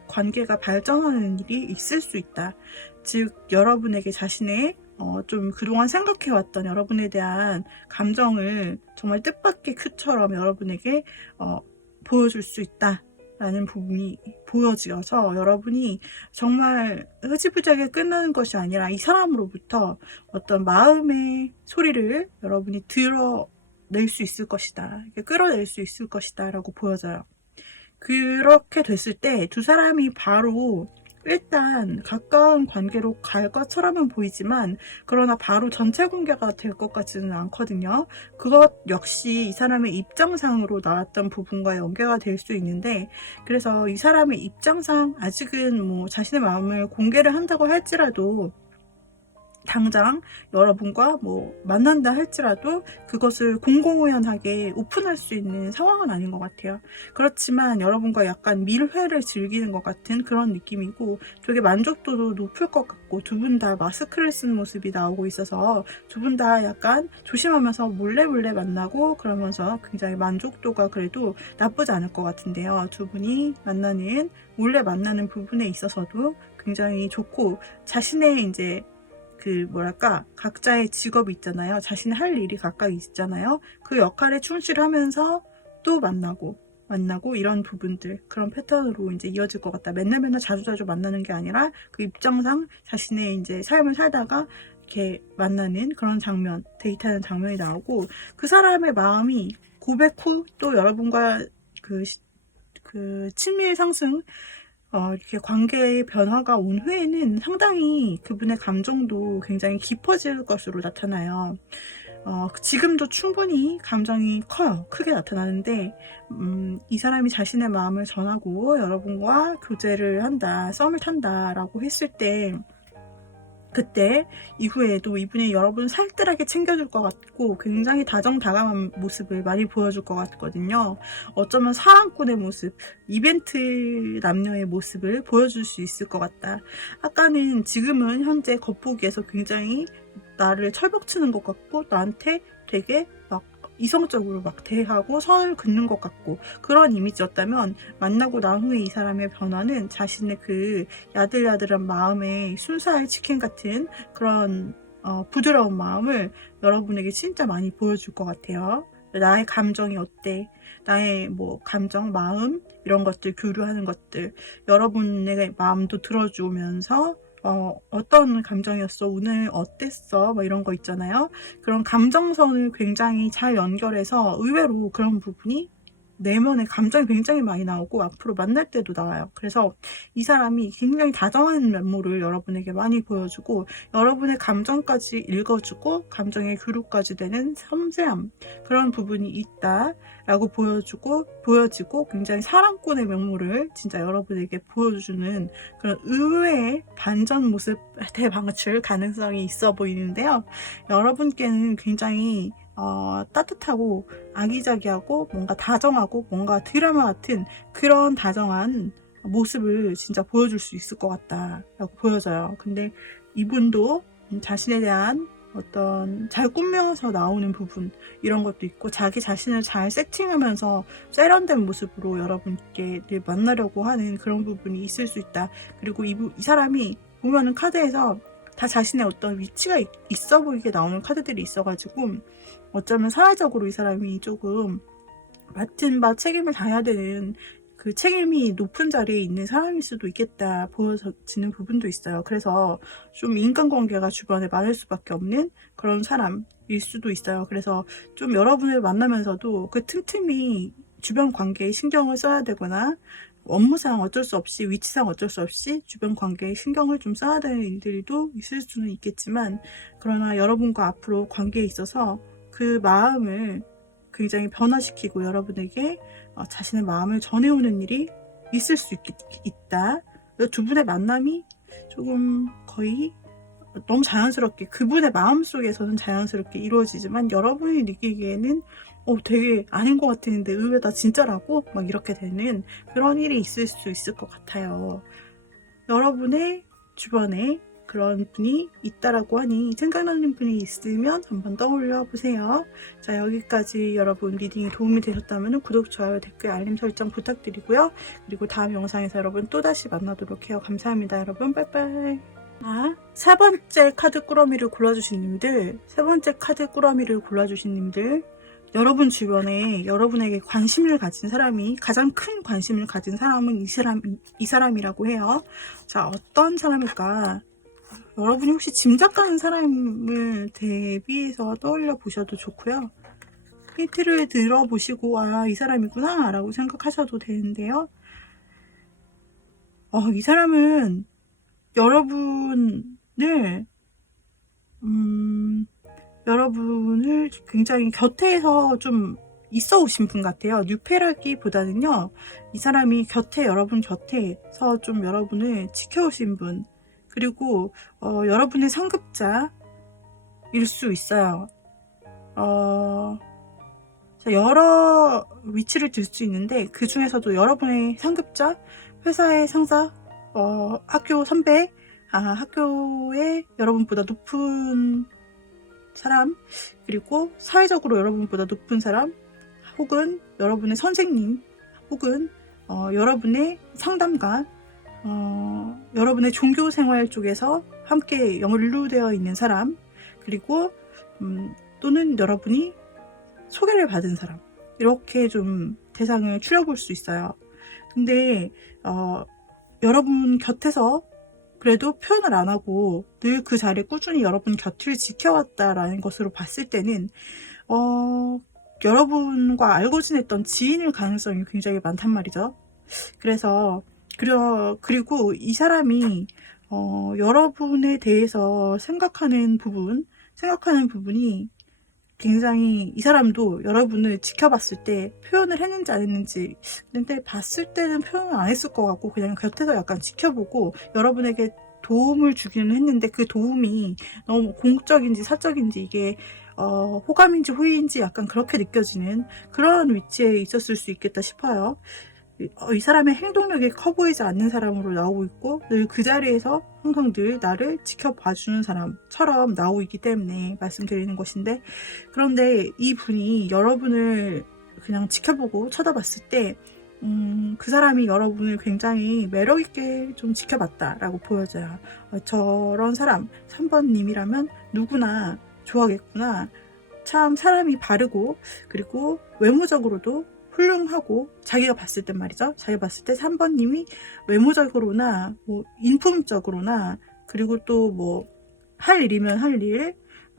관계가 발전하는 일이 있을 수 있다. 즉 여러분에게 자신의 좀 그동안 생각해왔던 여러분에 대한 감정을 정말 뜻밖의 큐처럼 여러분에게 보여줄 수 있다 라는 부분이 보여지어서, 여러분이 정말 흐지부지하게 끝나는 것이 아니라 이 사람으로부터 어떤 마음의 소리를 여러분이 드러낼 수 있을 것이다, 끌어낼 수 있을 것이다 라고 보여져요. 그렇게 됐을 때 두 사람이 바로 일단 가까운 관계로 갈 것처럼은 보이지만, 그러나 바로 전체 관계가 될 것 같지는 않거든요. 그것 역시 이 사람의 입장상으로 나왔던 부분과 연계가 될 수 있는데, 그래서 이 사람의 입장상 아직은 뭐 자신의 마음을 공개를 한다고 할지라도, 당장 여러분과 뭐 만난다 할지라도 그것을 공공연하게 오픈할 수 있는 상황은 아닌 것 같아요. 그렇지만 여러분과 약간 밀회를 즐기는 것 같은 그런 느낌이고, 되게 만족도도 높을 것 같고, 두 분 다 마스크를 쓴 모습이 나오고 있어서 두 분 다 약간 조심하면서 몰래 만나고, 그러면서 굉장히 만족도가 그래도 나쁘지 않을 것 같은데요. 두 분이 몰래 만나는 부분에 있어서도 굉장히 좋고, 자신의 이제 각자의 직업이 있잖아요. 자신이 할 일이 각각 있잖아요. 그 역할에 충실하면서 또 만나고 이런 부분들, 그런 패턴으로 이제 이어질 것 같다. 맨날 자주 만나는 게 아니라 그 입장상 자신의 이제 삶을 살다가 이렇게 만나는 그런 장면, 데이트하는 장면이 나오고, 그 사람의 마음이 고백 후 또 여러분과 그 친밀 상승, 이렇게 관계의 변화가 온 후에는 상당히 그분의 감정도 굉장히 깊어질 것으로 나타나요. 지금도 충분히 감정이 커요. 크게 나타나는데, 이 사람이 자신의 마음을 전하고 여러분과 교제를 한다, 썸을 탄다라고 했을 때, 그때 이후에도 이분이 여러분 살뜰하게 챙겨줄 것 같고, 굉장히 다정다감한 모습을 많이 보여줄 것 같거든요. 어쩌면 사랑꾼의 모습, 이벤트 남녀의 모습을 보여줄 수 있을 것 같다. 지금은 현재 겉보기에서 굉장히 나를 철벽치는 것 같고, 나한테 되게 막 이성적으로 막 대하고 선을 긋는 것 같고, 그런 이미지였다면, 만나고 난 후에 이 사람의 변화는 자신의 그 야들야들한 마음의 순살 치킨 같은 그런 부드러운 마음을 여러분에게 진짜 많이 보여줄 것 같아요. 나의 감정이 어때? 나의 뭐 감정, 마음, 이런 것들, 교류하는 것들, 여러분의 마음도 들어주면서 어떤 감정이었어? 오늘 어땠어? 뭐 이런 거 있잖아요. 그런 감정선을 굉장히 잘 연결해서 의외로 그런 부분이 내면에 감정이 굉장히 많이 나오고 앞으로 만날 때도 나와요. 그래서 이 사람이 굉장히 다정한 면모를 여러분에게 많이 보여주고 여러분의 감정까지 읽어주고 감정의 교류까지 되는 섬세함, 그런 부분이 있다라고 보여지고 굉장히 사랑꾼의 면모를 진짜 여러분에게 보여주는 그런 의외의 반전 모습 대방출 가능성이 있어 보이는데요. 여러분께는 굉장히 따뜻하고 아기자기하고 뭔가 다정하고 뭔가 드라마 같은 그런 다정한 모습을 진짜 보여줄 수 있을 것 같다라고 보여져요. 근데 이분도 자신에 대한 어떤 잘 꾸며서 나오는 부분, 이런 것도 있고 자기 자신을 잘 세팅하면서 세련된 모습으로 여러분께 만나려고 하는 그런 부분이 있을 수 있다. 그리고 이 사람이 보면은 카드에서 다 자신의 어떤 위치가 있어 보이게 나오는 카드들이 있어가지고 어쩌면 사회적으로 이 사람이 조금 맡은 바 책임을 다해야 되는 그 책임이 높은 자리에 있는 사람일 수도 있겠다 보여지는 부분도 있어요. 그래서 좀 인간관계가 주변에 많을 수밖에 없는 그런 사람일 수도 있어요. 그래서 좀 여러분을 만나면서도 그 틈틈이 주변 관계에 신경을 써야 되거나 업무상 어쩔 수 없이, 위치상 어쩔 수 없이 주변 관계에 신경을 좀 써야 되는 일들도 있을 수는 있겠지만, 그러나 여러분과 앞으로 관계에 있어서 그 마음을 굉장히 변화시키고 여러분에게 자신의 마음을 전해오는 일이 있을 수 있다. 두 분의 만남이 조금 거의 너무 자연스럽게, 그분의 마음속에서는 자연스럽게 이루어지지만 여러분이 느끼기에는 되게 아닌 것 같았는데 의외다, 진짜라고? 막 이렇게 되는 그런 일이 있을 수 있을 것 같아요. 여러분의 주변에 그런 분이 있다라고 하니 생각나는 분이 있으면 한번 떠올려 보세요. 자, 여기까지 여러분 리딩이 도움이 되셨다면 구독, 좋아요, 댓글, 알림 설정 부탁드리고요. 그리고 다음 영상에서 여러분 또다시 만나도록 해요. 감사합니다. 여러분 빠이빠이. 세 번째 카드 꾸러미를 골라주신 님들, 여러분 주변에 여러분에게 관심을 가진 사람이, 가장 큰 관심을 가진 사람은 이 사람이라고 해요. 자, 어떤 사람일까? 여러분이 혹시 짐작가는 사람을 대비해서 떠올려 보셔도 좋고요. 힌트를 들어보시고 이 사람이구나 라고 생각하셔도 되는데요. 이 사람은 여러분을 굉장히 곁에서 좀 있어 오신 분 같아요. 뉴페라기보다는요, 이 사람이 여러분 곁에서 좀 여러분을 지켜오신 분, 그리고 여러분의 상급자일 수 있어요. 여러 위치를 들 수 있는데 그 중에서도 여러분의 상급자, 회사의 상사, 학교 선배, 학교에 여러분보다 높은 사람, 그리고 사회적으로 여러분보다 높은 사람, 혹은 여러분의 선생님, 혹은 여러분의 상담가, 여러분의 종교생활 쪽에서 함께 연루되어 있는 사람, 그리고 또는 여러분이 소개를 받은 사람, 이렇게 좀 대상을 추려볼 수 있어요. 근데 여러분 곁에서 그래도 표현을 안 하고 늘 그 자리에 꾸준히 여러분 곁을 지켜왔다라는 것으로 봤을 때는 여러분과 알고 지냈던 지인일 가능성이 굉장히 많단 말이죠. 그리고 이 사람이 여러분에 대해서 생각하는 부분이 굉장히, 이 사람도 여러분을 지켜봤을 때 표현을 했는지 안 했는지, 근데 봤을 때는 표현을 안 했을 것 같고 그냥 곁에서 약간 지켜보고 여러분에게 도움을 주기는 했는데 그 도움이 너무 공적인지 사적인지, 이게 호감인지 호의인지 약간 그렇게 느껴지는 그런 위치에 있었을 수 있겠다 싶어요. 이 사람의 행동력이 커 보이지 않는 사람으로 나오고 있고, 늘 그 자리에서 항상 늘 나를 지켜봐주는 사람처럼 나오고 있기 때문에 말씀드리는 것인데, 그런데 이 분이 여러분을 그냥 지켜보고 쳐다봤을 때 그 사람이 여러분을 굉장히 매력있게 좀 지켜봤다라고 보여져요. 저런 사람, 3번님이라면 누구나 좋아하겠구나. 참 사람이 바르고, 그리고 외모적으로도 훌륭하고, 자기가 봤을 때 말이죠. 자기가 봤을 때 3번님이 외모적으로나 인품적으로나, 그리고 또 할 일이면 할 일,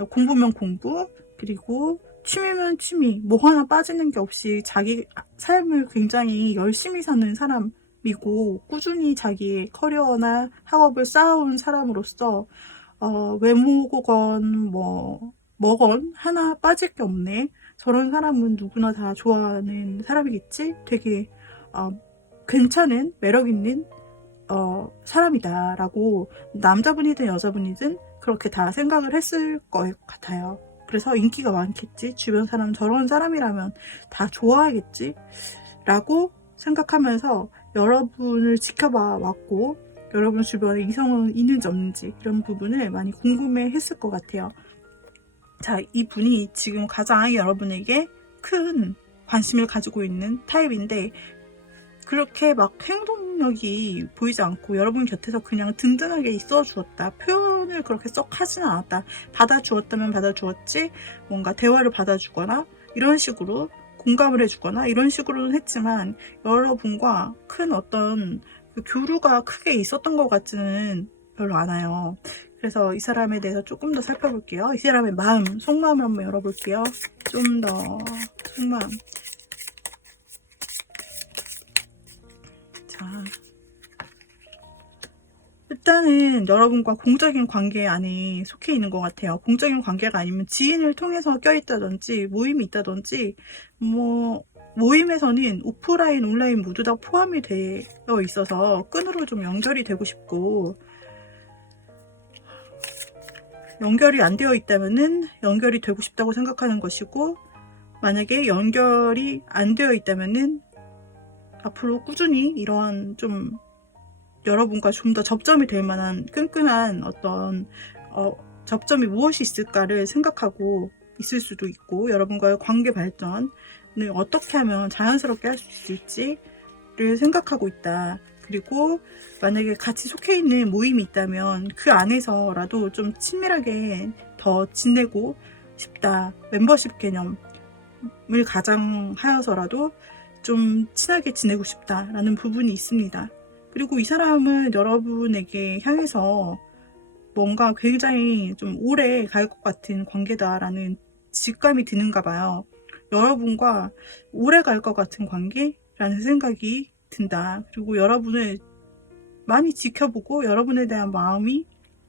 공부면 공부, 그리고 취미면 취미, 뭐 하나 빠지는 게 없이 자기 삶을 굉장히 열심히 사는 사람이고, 꾸준히 자기의 커리어나 학업을 쌓아온 사람으로서, 외모건, 뭐건 하나 빠질 게 없네. 저런 사람은 누구나 다 좋아하는 사람이겠지? 되게, 어, 괜찮은, 매력 있는, 사람이다라고 남자분이든 여자분이든 그렇게 다 생각을 했을 것 같아요. 그래서 인기가 많겠지. 주변 사람 저런 사람이라면 다 좋아하겠지. 라고 생각하면서 여러분을 지켜봐 왔고, 여러분 주변에 이성은 있는지 없는지 이런 부분을 많이 궁금해 했을 것 같아요. 자, 이분이 지금 가장 여러분에게 큰 관심을 가지고 있는 타입인데, 그렇게 막 행동력이 보이지 않고 여러분 곁에서 그냥 든든하게 있어 주었다. 표현을 그렇게 썩 하지는 않았다. 받아주었다면 받아주었지, 뭔가 대화를 받아주거나 이런 식으로 공감을 해주거나 이런 식으로는 했지만, 여러분과 큰 어떤 그 교류가 크게 있었던 것 같지는 별로 않아요. 그래서 이 사람에 대해서 조금 더 살펴볼게요. 이 사람의 마음, 속마음을 한번 열어볼게요. 좀 더 속마음. 자, 일단은 여러분과 공적인 관계 안에 속해 있는 것 같아요. 공적인 관계가 아니면 지인을 통해서 껴있다든지 모임이 있다든지, 모임에서는 오프라인, 온라인 모두 다 포함이 되어 있어서 끈으로 좀 연결이 되고 싶고, 연결이 안 되어 있다면은 연결이 되고 싶다고 생각하는 것이고, 만약에 연결이 안 되어 있다면은 앞으로 꾸준히 이러한 좀 여러분과 좀 더 접점이 될 만한 끈끈한 어떤 접점이 무엇이 있을까를 생각하고 있을 수도 있고, 여러분과의 관계 발전을 어떻게 하면 자연스럽게 할 수 있을지를 생각하고 있다. 그리고 만약에 같이 속해 있는 모임이 있다면 그 안에서라도 좀 친밀하게 더 지내고 싶다. 멤버십 개념을 가장하여서라도 좀 친하게 지내고 싶다라는 부분이 있습니다. 그리고 이 사람은 여러분에게 향해서 뭔가 굉장히 좀 오래 갈 것 같은 관계다라는 직감이 드는가 봐요. 여러분과 오래 갈 것 같은 관계라는 생각이 든다. 그리고 여러분을 많이 지켜보고, 여러분에 대한 마음이,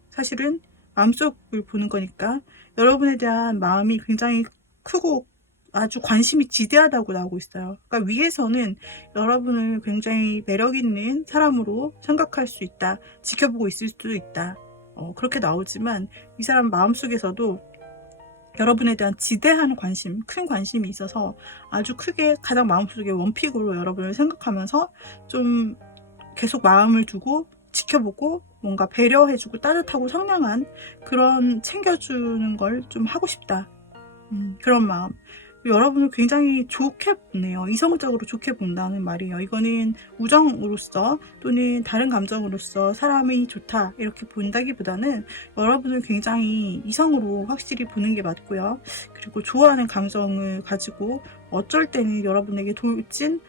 사실은 마음속을 보는 거니까 여러분에 대한 마음이 굉장히 크고 아주 관심이 지대하다고 나오고 있어요. 그러니까 위에서는 여러분을 굉장히 매력 있는 사람으로 생각할 수 있다. 지켜보고 있을 수도 있다. 그렇게 나오지만 이 사람 마음속에서도 여러분에 대한 지대한 관심, 큰 관심이 있어서 아주 크게 가장 마음속에 원픽으로 여러분을 생각하면서 좀 계속 마음을 두고 지켜보고 뭔가 배려해주고 따뜻하고 상냥한 그런 챙겨주는 걸 좀 하고 싶다. 그런 마음. 여러분을 굉장히 좋게 보네요. 이성적으로 좋게 본다는 말이에요. 이거는 우정으로서 또는 다른 감정으로서 사람이 좋다 이렇게 본다기보다는 여러분을 굉장히 이성으로 확실히 보는 게 맞고요. 그리고 좋아하는 감정을 가지고 어쩔 때는 여러분에게 돌진,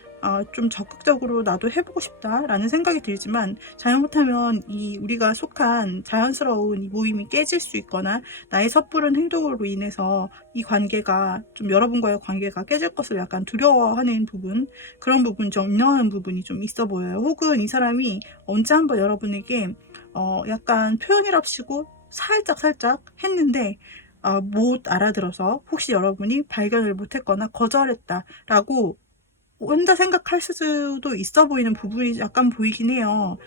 좀 적극적으로 나도 해보고 싶다라는 생각이 들지만, 잘못하면 우리가 속한 자연스러운 이 모임이 깨질 수 있거나 나의 섣부른 행동으로 인해서 이 관계가 좀, 여러분과의 관계가 깨질 것을 약간 두려워하는 부분, 그런 부분, 좀 염려하는 부분이 좀 있어 보여요. 혹은 이 사람이 언제 한번 여러분에게 약간 표현이랍시고 살짝 했는데 못 알아들어서 혹시 여러분이 발견을 못했거나 거절했다라고 혼자 생각할 수도 있어 보이는 부분이 약간 보이긴 해요.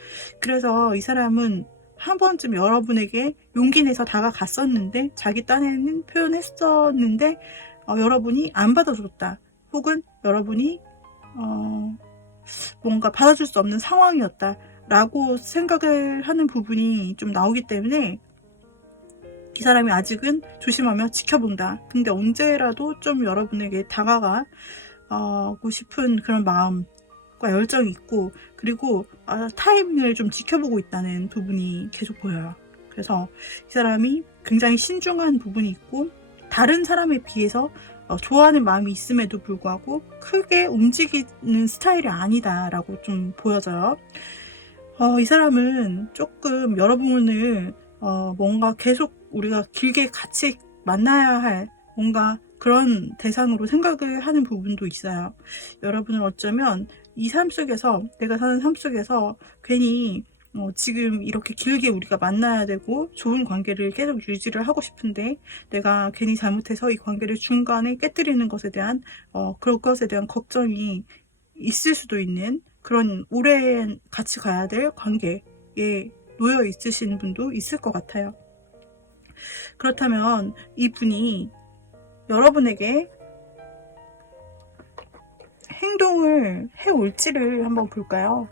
그래서 이 사람은 한 번쯤 여러분에게 용기 내서 다가갔었는데, 자기 딴에는 표현했었는데 여러분이 안 받아줬다. 혹은 여러분이 뭔가 받아줄 수 없는 상황이었다 라고 생각을 하는 부분이 좀 나오기 때문에, 이 사람이 아직은 조심하며 지켜본다. 근데 언제라도 좀 여러분에게 다가가고 싶은 그런 마음과 열정이 있고, 그리고 타이밍을 좀 지켜보고 있다는 부분이 계속 보여요. 그래서 이 사람이 굉장히 신중한 부분이 있고, 다른 사람에 비해서 좋아하는 마음이 있음에도 불구하고 크게 움직이는 스타일이 아니다라고 좀 보여져요. 이 사람은 조금 여러분을 뭔가 계속 우리가 길게 같이 만나야 할, 뭔가 그런 대상으로 생각을 하는 부분도 있어요. 여러분은 어쩌면 이 삶 속에서, 내가 사는 삶 속에서 괜히 지금 이렇게 길게 우리가 만나야 되고 좋은 관계를 계속 유지를 하고 싶은데 내가 괜히 잘못해서 이 관계를 중간에 깨뜨리는 것에 대한 그런 것에 대한 걱정이 있을 수도 있는, 그런 오래 같이 가야 될 관계에 놓여 있으신 분도 있을 것 같아요. 그렇다면 이분이 여러분에게 행동을 해올지를 한번 볼까요?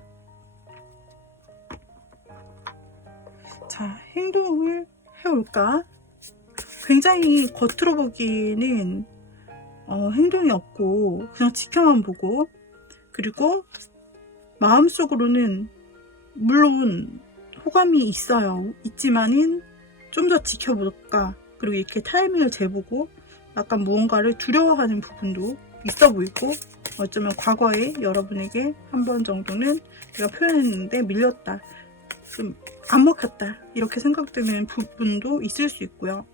자, 행동을 해올까? 굉장히 겉으로 보기에는 행동이 없고 그냥 지켜만 보고, 그리고 마음속으로는 물론 호감이 있지만은 좀 더 지켜볼까, 그리고 이렇게 타이밍을 재보고 약간 무언가를 두려워하는 부분도 있어 보이고, 어쩌면 과거에 여러분에게 한 번 정도는 제가 표현했는데 밀렸다, 좀 안 먹혔다, 이렇게 생각되는 부분도 있을 수 있고요.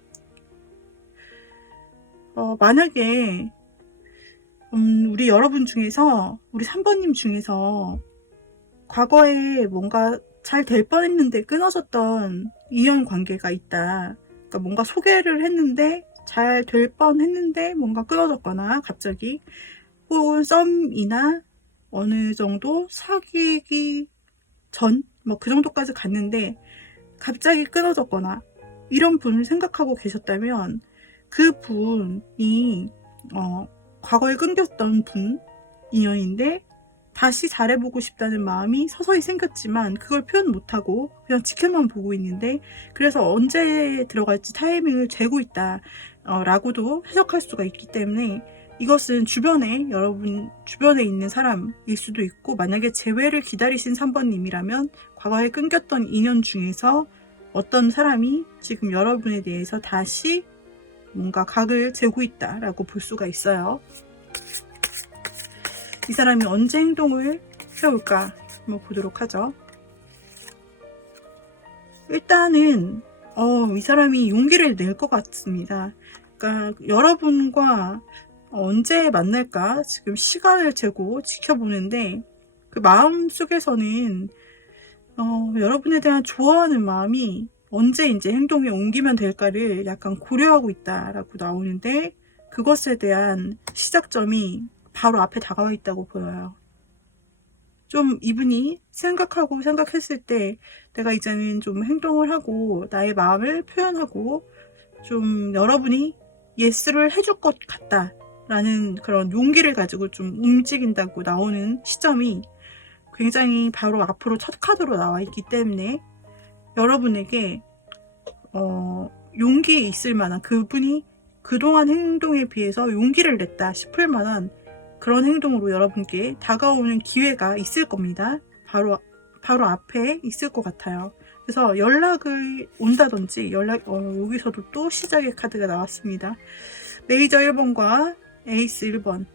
만약에 우리 여러분 중에서, 우리 3번님 중에서 과거에 뭔가 잘 될 뻔했는데 끊어졌던 인연 관계가 있다. 그러니까 뭔가 소개를 했는데 잘 될 뻔했는데 뭔가 끊어졌거나 갑자기, 혹은 썸이나 어느 정도 사귀기 전 뭐 그 정도까지 갔는데 갑자기 끊어졌거나 이런 분을 생각하고 계셨다면, 그 분이 과거에 끊겼던 분 인연인데 다시 잘해보고 싶다는 마음이 서서히 생겼지만 그걸 표현 못하고 그냥 지켜만 보고 있는데, 그래서 언제 들어갈지 타이밍을 재고 있다 라고도 해석할 수가 있기 때문에, 이것은 여러분 주변에 있는 사람일 수도 있고, 만약에 재회를 기다리신 3번님이라면 과거에 끊겼던 인연 중에서 어떤 사람이 지금 여러분에 대해서 다시 뭔가 각을 재고 있다라고 볼 수가 있어요. 이 사람이 언제 행동을 해올까 한번 보도록 하죠. 일단은 이 사람이 용기를 낼 것 같습니다. 그러니까 여러분과 언제 만날까 지금 시간을 재고 지켜보는데, 그 마음 속에서는 여러분에 대한 좋아하는 마음이 언제 이제 행동에 옮기면 될까를 약간 고려하고 있다라고 나오는데, 그것에 대한 시작점이 바로 앞에 다가와 있다고 보여요. 좀 이분이 생각했을 때 내가 이제는 좀 행동을 하고 나의 마음을 표현하고 좀 여러분이 예스를 해줄 것 같다 라는 그런 용기를 가지고 좀 움직인다고 나오는 시점이 굉장히 바로 앞으로 첫 카드로 나와 있기 때문에, 여러분에게 용기 있을 만한, 그분이 그동안 행동에 비해서 용기를 냈다 싶을 만한 그런 행동으로 여러분께 다가오는 기회가 있을 겁니다. 바로 앞에 있을 것 같아요. 그래서 연락을 온다든지, 여기서도 또 시작의 카드가 나왔습니다. 메이저 1번과 에이스 1번.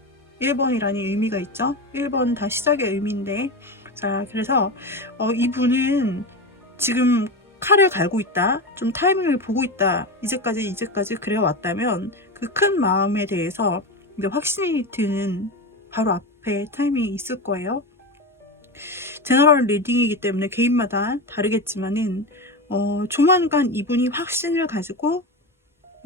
1번이라는 의미가 있죠. 1번 다 시작의 의미인데, 자, 그래서 이분은 지금 칼을 갈고 있다, 좀 타이밍을 보고 있다, 이제까지 그래 왔다면 그 큰 마음에 대해서 이제 확신이 드는 바로 앞에 타이밍이 있을 거예요. 제너럴 리딩이기 때문에 개인마다 다르겠지만은 조만간 이분이 확신을 가지고,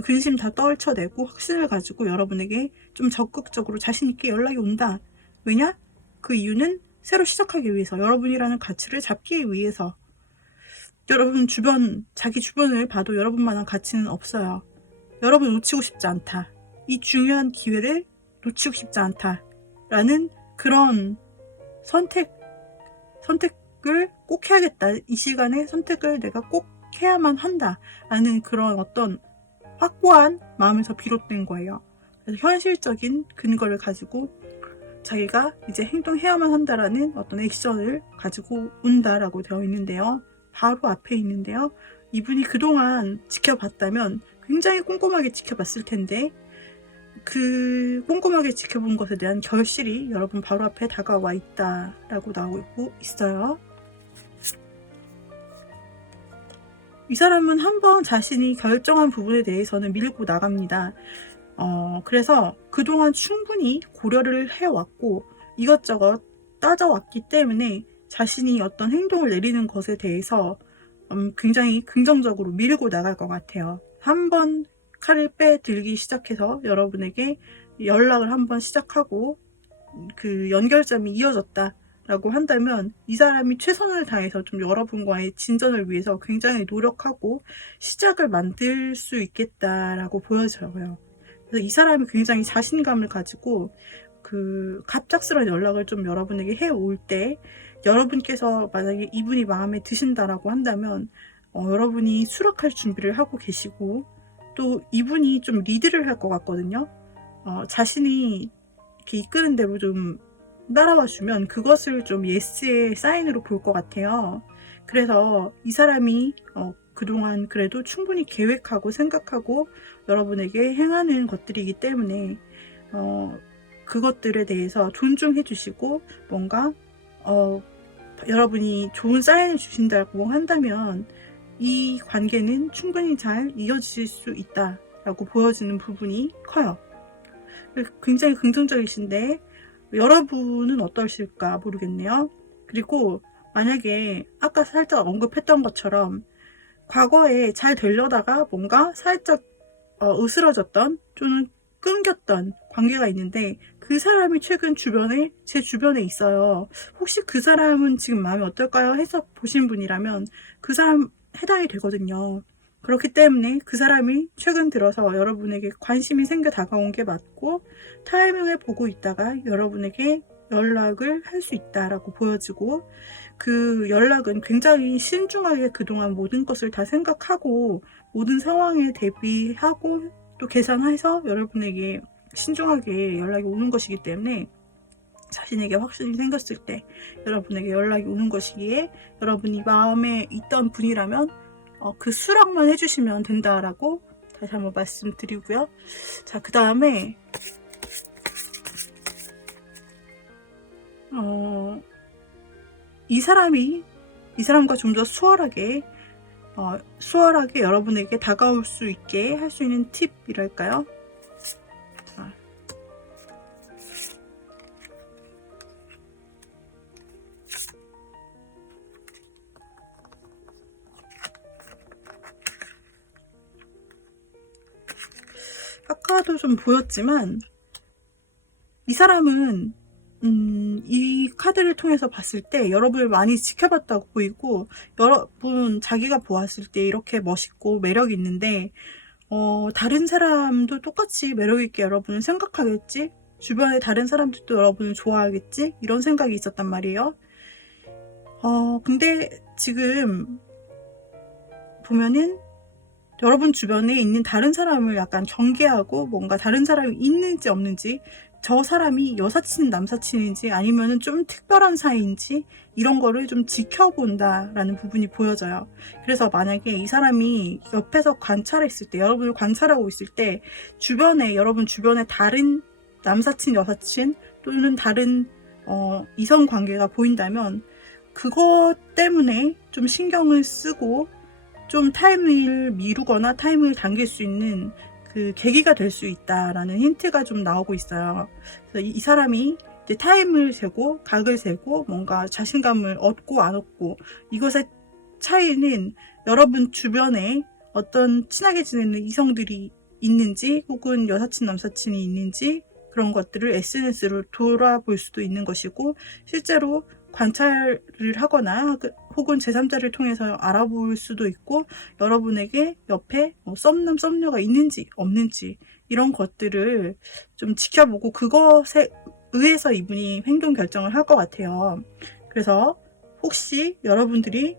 근심 다 떨쳐내고 확신을 가지고 여러분에게 좀 적극적으로 자신있게 연락이 온다. 왜냐? 그 이유는 새로 시작하기 위해서, 여러분이라는 가치를 잡기 위해서. 여러분 자기 주변을 봐도 여러분만한 가치는 없어요. 여러분 놓치고 싶지 않다, 이 중요한 기회를 놓치고 싶지 않다 라는 그런 선택을 꼭 해야겠다, 이 시간에 선택을 내가 꼭 해야만 한다 라는 그런 어떤 확고한 마음에서 비롯된 거예요. 그래서 현실적인 근거를 가지고 자기가 이제 행동해야만 한다라는 어떤 액션을 가지고 온다라고 되어 있는데요. 바로 앞에 있는데요. 이분이 그동안 지켜봤다면 굉장히 꼼꼼하게 지켜봤을 텐데, 그 꼼꼼하게 지켜본 것에 대한 결실이 여러분 바로 앞에 다가와 있다라고 나오고 있어요. 이 사람은 한번 자신이 결정한 부분에 대해서는 밀고 나갑니다. 그래서 그동안 충분히 고려를 해왔고 이것저것 따져왔기 때문에 자신이 어떤 행동을 내리는 것에 대해서 굉장히 긍정적으로 밀고 나갈 것 같아요. 한번 칼을 빼들기 시작해서 여러분에게 연락을 한번 시작하고 그 연결점이 이어졌다 라고 한다면 이 사람이 최선을 다해서 좀 여러분과의 진전을 위해서 굉장히 노력하고 시작을 만들 수 있겠다라고 보여져요. 그래서 이 사람이 굉장히 자신감을 가지고 그 갑작스러운 연락을 좀 여러분에게 해올 때 여러분께서 만약에 이분이 마음에 드신다라고 한다면 여러분이 수락할 준비를 하고 계시고 또 이분이 좀 리드를 할 것 같거든요. 자신이 이렇게 이끄는 대로 좀 따라와 주면 그것을 좀 예스의 사인으로 볼 것 같아요. 그래서 이 사람이 그동안 그래도 충분히 계획하고 생각하고 여러분에게 행하는 것들이기 때문에 그것들에 대해서 존중해 주시고 뭔가 여러분이 좋은 사인을 주신다고 한다면 이 관계는 충분히 잘 이어질 수 있다라고 보여지는 부분이 커요. 굉장히 긍정적이신데 여러분은 어떠실까 모르겠네요. 그리고 만약에 아까 살짝 언급했던 것처럼 과거에 잘 되려다가 뭔가 살짝 으스러졌던 또는 끊겼던 관계가 있는데 그 사람이 최근 제 주변에 있어요. 혹시 그 사람은 지금 마음이 어떨까요? 해서 보신 분이라면 그 사람 해당이 되거든요. 그렇기 때문에 그 사람이 최근 들어서 여러분에게 관심이 생겨 다가온 게 맞고 타이밍을 보고 있다가 여러분에게 연락을 할 수 있다라고 보여지고 그 연락은 굉장히 신중하게 그동안 모든 것을 다 생각하고 모든 상황에 대비하고 또 계산해서 여러분에게 신중하게 연락이 오는 것이기 때문에 자신에게 확신이 생겼을 때 여러분에게 연락이 오는 것이기에 여러분이 마음에 있던 분이라면 그 수락만 해주시면 된다라고 다시 한번 말씀드리고요. 자, 그 다음에 이 사람과 좀 더 수월하게 여러분에게 다가올 수 있게 할 수 있는 팁이랄까요? 자. 아까도 좀 보였지만 이 사람은 이 카드를 통해서 봤을 때 여러분을 많이 지켜봤다고 보이고 여러분 자기가 보았을 때 이렇게 멋있고 매력이 있는데 다른 사람도 똑같이 매력있게 여러분을 생각하겠지? 주변에 다른 사람들도 여러분을 좋아하겠지? 이런 생각이 있었단 말이에요. 근데 지금 보면은 여러분 주변에 있는 다른 사람을 약간 경계하고 뭔가 다른 사람이 있는지 없는지 저 사람이 여사친 남사친인지 아니면은 좀 특별한 사이인지 이런 거를 좀 지켜본다라는 부분이 보여져요. 그래서 만약에 이 사람이 옆에서 관찰했을 때 여러분을 관찰하고 있을 때 여러분 주변에 다른 남사친 여사친 또는 다른 이성 관계가 보인다면 그것 때문에 좀 신경을 쓰고 좀 타임을 미루거나 타임을 당길 수 있는 그 계기가 될 수 있다라는 힌트가 좀 나오고 있어요. 그래서 이 사람이 이제 타임을 재고 각을 재고 뭔가 자신감을 얻고 안 얻고 이것의 차이는 여러분 주변에 어떤 친하게 지내는 이성들이 있는지 혹은 여사친 남사친이 있는지 그런 것들을 SNS로 돌아볼 수도 있는 것이고 실제로 관찰을 하거나 혹은 제3자를 통해서 알아볼 수도 있고 여러분에게 옆에 썸남 썸녀가 있는지 없는지 이런 것들을 좀 지켜보고 그것에 의해서 이분이 행동 결정을 할 것 같아요. 그래서 혹시 여러분들이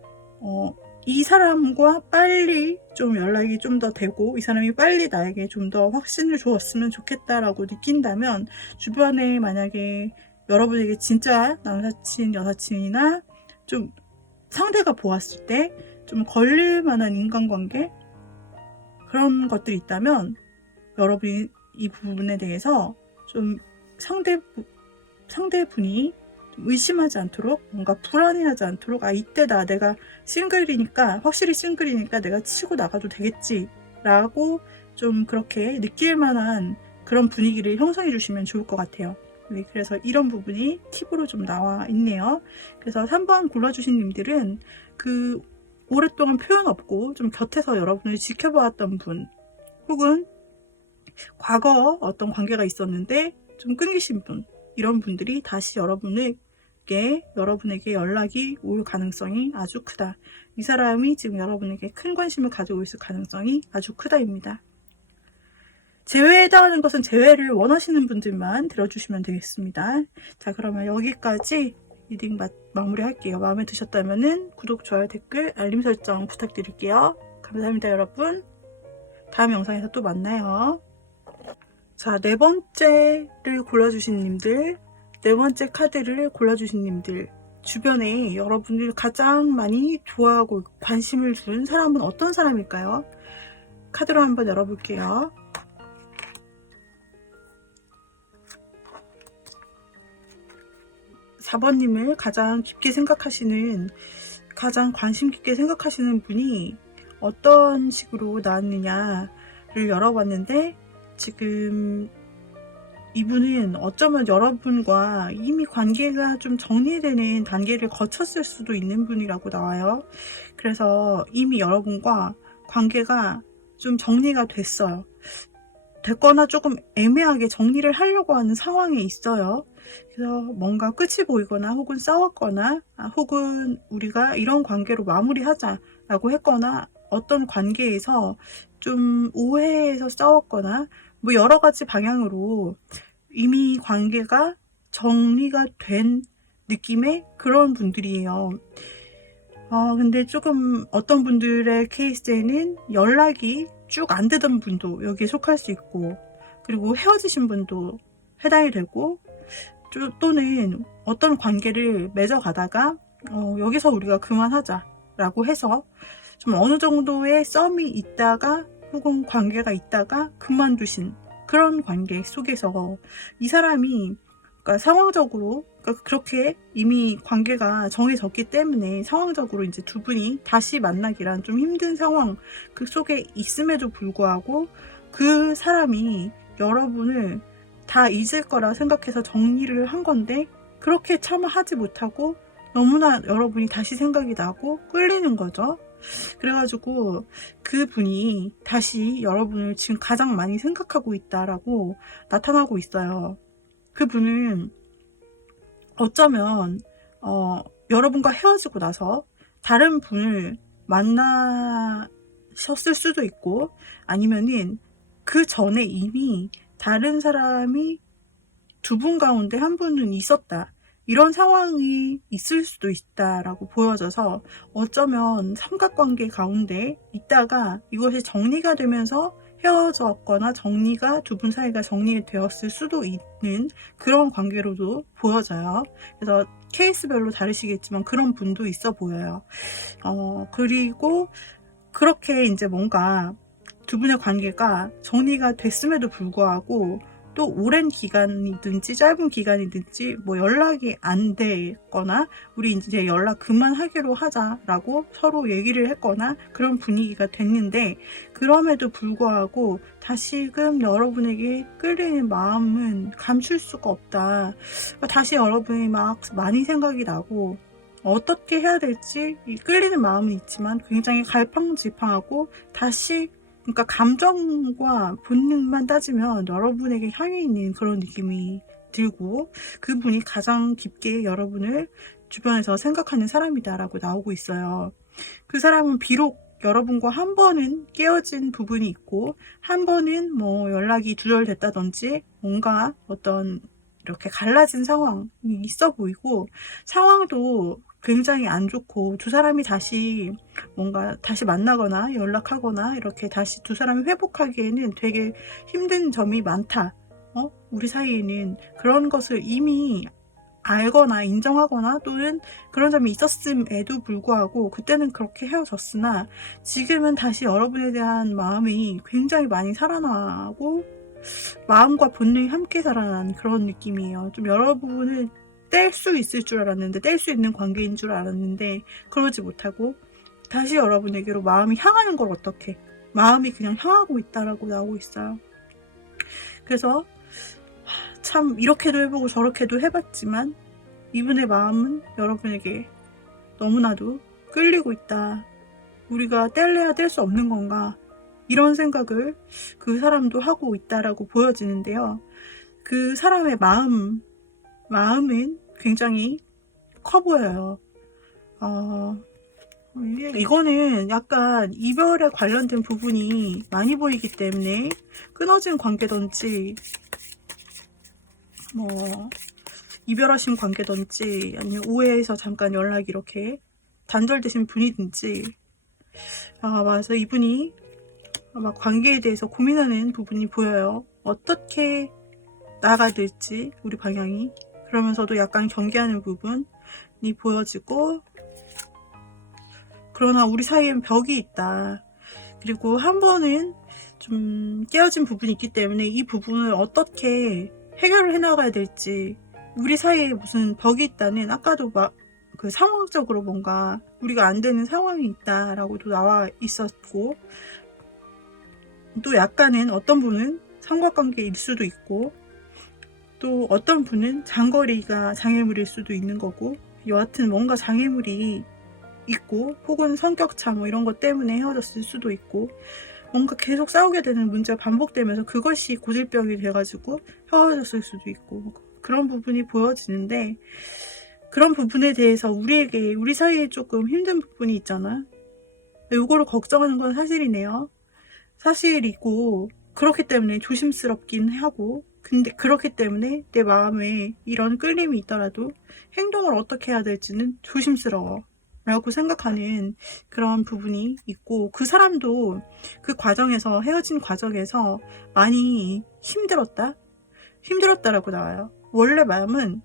이 사람과 빨리 좀 연락이 좀 더 되고 이 사람이 빨리 나에게 좀 더 확신을 주었으면 좋겠다라고 느낀다면 주변에 만약에 여러분에게 진짜 남사친, 여사친이나 좀 상대가 보았을 때 좀 걸릴 만한 인간관계 그런 것들이 있다면 여러분이 이 부분에 대해서 좀 상대분이 좀 의심하지 않도록 뭔가 불안해하지 않도록 이때다 내가 확실히 싱글이니까 내가 치고 나가도 되겠지 라고 좀 그렇게 느낄 만한 그런 분위기를 형성해 주시면 좋을 것 같아요. 네, 그래서 이런 부분이 팁으로 좀 나와 있네요. 그래서 3번 골라주신 님들은 그 오랫동안 표현 없고 좀 곁에서 여러분을 지켜보았던 분, 혹은 과거 어떤 관계가 있었는데 좀 끊기신 분, 이런 분들이 다시 여러분에게 연락이 올 가능성이 아주 크다. 이 사람이 지금 여러분에게 큰 관심을 가지고 있을 가능성이 아주 크다입니다. 재회에 해당하는 것은 재회를 원하시는 분들만 들어주시면 되겠습니다. 자, 그러면 여기까지 리딩 마무리 할게요. 마음에 드셨다면 구독, 좋아요, 댓글, 알림 설정 부탁드릴게요. 감사합니다, 여러분. 다음 영상에서 또 만나요. 자, 네 번째를 골라주신 님들, 네 번째 카드를 골라주신 님들, 주변에 여러분을 가장 많이 좋아하고 관심을 준 사람은 어떤 사람일까요? 카드로 한번 열어볼게요. 4번님을 가장 깊게 생각하시는, 가장 관심 깊게 생각하시는 분이 어떤 식으로 나왔느냐를 열어봤는데, 지금 이분은 어쩌면 여러분과 이미 관계가 좀 정리되는 단계를 거쳤을 수도 있는 분이라고 나와요. 그래서 이미 여러분과 관계가 좀 정리가 됐거나 조금 애매하게 정리를 하려고 하는 상황에 있어요. 그래서 뭔가 끝이 보이거나 혹은 싸웠거나 혹은 우리가 이런 관계로 마무리하자라고 했거나 어떤 관계에서 좀 오해해서 싸웠거나 뭐 여러 가지 방향으로 이미 관계가 정리가 된 느낌의 그런 분들이에요. 근데 조금 어떤 분들의 케이스에는 연락이 쭉 안 되던 분도 여기에 속할 수 있고, 그리고 헤어지신 분도 해당이 되고, 또는 어떤 관계를 맺어가다가 여기서 우리가 그만하자라고 해서 좀 어느 정도의 썸이 있다가 혹은 관계가 있다가 그만두신 그런 관계 속에서 이 사람이, 그러니까 상황적으로, 그러니까 그렇게 이미 관계가 정해졌기 때문에 상황적으로 이제 두 분이 다시 만나기란 좀 힘든 상황 그 속에 있음에도 불구하고 그 사람이 여러분을 다 잊을 거라 생각해서 정리를 한 건데, 그렇게 차마 하지 못하고 너무나 여러분이 다시 생각이 나고 끌리는 거죠. 그래가지고 그분이 다시 여러분을 지금 가장 많이 생각하고 있다라고 나타나고 있어요. 그분은 어쩌면 여러분과 헤어지고 나서 다른 분을 만나셨을 수도 있고, 아니면은 그 전에 이미 다른 사람이 두 분 가운데 한 분은 있었다, 이런 상황이 있을 수도 있다라고 보여져서 어쩌면 삼각관계 가운데 있다가 이것이 정리가 되면서 헤어졌거나 두 분 사이가 정리되었을 수도 있는 그런 관계로도 보여져요. 그래서 케이스별로 다르시겠지만 그런 분도 있어 보여요. 그리고 그렇게 이제 뭔가 두 분의 관계가 정리가 됐음에도 불구하고 또 오랜 기간이든지 짧은 기간이든지 뭐 연락이 안 되거나 우리 이제 연락 그만하기로 하자라고 서로 얘기를 했거나 그런 분위기가 됐는데, 그럼에도 불구하고 다시금 여러분에게 끌리는 마음은 감출 수가 없다. 다시 여러분이 막 많이 생각이 나고 어떻게 해야 될지 끌리는 마음은 있지만 굉장히 갈팡질팡하고 다시, 그러니까 감정과 본능만 따지면 여러분에게 향해 있는 그런 느낌이 들고, 그분이 가장 깊게 여러분을 주변에서 생각하는 사람이다라고 나오고 있어요. 그 사람은 비록 여러분과 한 번은 깨어진 부분이 있고 한 번은 뭐 연락이 두절됐다든지 뭔가 어떤 이렇게 갈라진 상황이 있어 보이고, 상황도 굉장히 안 좋고 두 사람이 다시 뭔가 다시 만나거나 연락하거나 이렇게 다시 두 사람이 회복하기에는 되게 힘든 점이 많다. 우리 사이에는 그런 것을 이미 알거나 인정하거나 또는 그런 점이 있었음에도 불구하고 그때는 그렇게 헤어졌으나 지금은 다시 여러분에 대한 마음이 굉장히 많이 살아나고 마음과 본능이 함께 살아난 그런 느낌이에요. 좀 여러분을 뗄 수 있을 줄 알았는데, 뗄 수 있는 관계인 줄 알았는데 그러지 못하고 다시 여러분에게로 마음이 향하는 걸 어떻게, 마음이 그냥 향하고 있다라고 나오고 있어요. 그래서 참 이렇게도 해보고 저렇게도 해봤지만 이분의 마음은 여러분에게 너무나도 끌리고 있다. 우리가 뗄래야 뗄 수 없는 건가? 이런 생각을 그 사람도 하고 있다라고 보여지는데요. 그 사람의 마음은 굉장히 커 보여요. 이거는 약간 이별에 관련된 부분이 많이 보이기 때문에 끊어진 관계든지 뭐 이별하신 관계든지 아니면 오해해서 잠깐 연락이 이렇게 단절되신 분이든지 맞아, 이분이 아마 관계에 대해서 고민하는 부분이 보여요. 어떻게 나아가야 될지 우리 방향이, 그러면서도 약간 경계하는 부분이 보여지고, 그러나 우리 사이엔 벽이 있다. 그리고 한 번은 좀 깨어진 부분이 있기 때문에 이 부분을 어떻게 해결을 해나가야 될지, 우리 사이에 무슨 벽이 있다는, 아까도 막 그 상황적으로 뭔가 우리가 안 되는 상황이 있다라고도 나와 있었고, 또 약간은 어떤 분은 삼각관계일 수도 있고, 또 어떤 분은 장거리가 장애물일 수도 있는 거고, 여하튼 뭔가 장애물이 있고, 혹은 성격차 뭐 이런 것 때문에 헤어졌을 수도 있고, 뭔가 계속 싸우게 되는 문제가 반복되면서 그것이 고질병이 돼가지고 헤어졌을 수도 있고, 그런 부분이 보여지는데, 그런 부분에 대해서 우리 사이에 조금 힘든 부분이 있잖아. 요거를 걱정하는 건 사실이네요. 사실이고, 그렇기 때문에 조심스럽긴 하고, 근데 그렇기 때문에 내 마음에 이런 끌림이 있더라도 행동을 어떻게 해야 될지는 조심스러워 라고 생각하는 그런 부분이 있고, 그 사람도 그 과정에서, 헤어진 과정에서 많이 힘들었다라고 나와요. 원래 마음은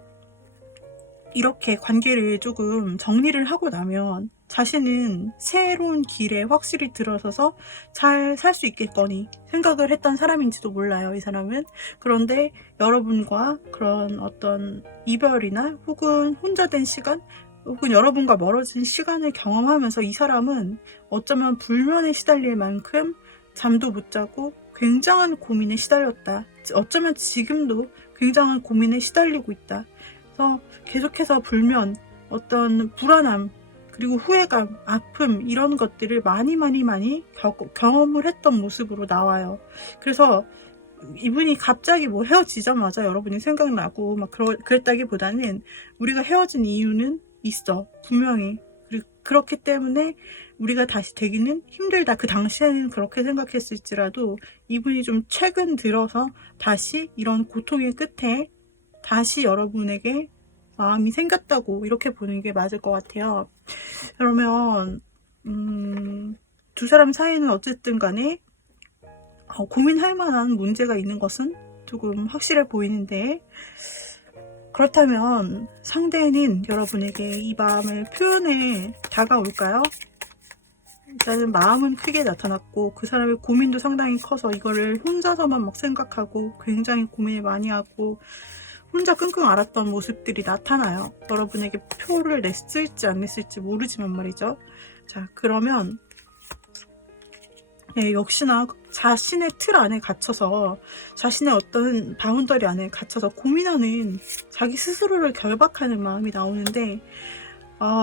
이렇게 관계를 조금 정리를 하고 나면 자신은 새로운 길에 확실히 들어서서 잘 살 수 있겠거니 생각을 했던 사람인지도 몰라요, 이 사람은. 그런데 여러분과 그런 어떤 이별이나 혹은 혼자 된 시간, 혹은 여러분과 멀어진 시간을 경험하면서 이 사람은 어쩌면 불면에 시달릴 만큼 잠도 못 자고 굉장한 고민에 시달렸다. 어쩌면 지금도 굉장한 고민에 시달리고 있다. 그래서 계속해서 불면, 어떤 불안함, 그리고 후회감, 아픔, 이런 것들을 많이 경험을 했던 모습으로 나와요. 그래서 이분이 갑자기 뭐 헤어지자마자 여러분이 생각나고 막 그랬다기보다는 우리가 헤어진 이유는 있어, 분명히. 그렇기 때문에 우리가 다시 되기는 힘들다. 그 당시에는 그렇게 생각했을지라도 이분이 좀 최근 들어서 다시 이런 고통의 끝에 다시 여러분에게 마음이 생겼다고 이렇게 보는 게 맞을 것 같아요. 그러면 두 사람 사이는 어쨌든 간에 고민할 만한 문제가 있는 것은 조금 확실해 보이는데, 그렇다면 상대는 여러분에게 이 마음을 표현해 다가올까요? 일단은 마음은 크게 나타났고, 그 사람의 고민도 상당히 커서 이거를 혼자서만 막 생각하고 굉장히 고민을 많이 하고 혼자 끙끙 앓았던 모습들이 나타나요. 여러분에게 표를 냈을지 안 냈을지 모르지만 말이죠. 자, 그러면 역시나 자신의 틀 안에 갇혀서, 자신의 어떤 바운더리 안에 갇혀서 고민하는, 자기 스스로를 결박하는 마음이 나오는데,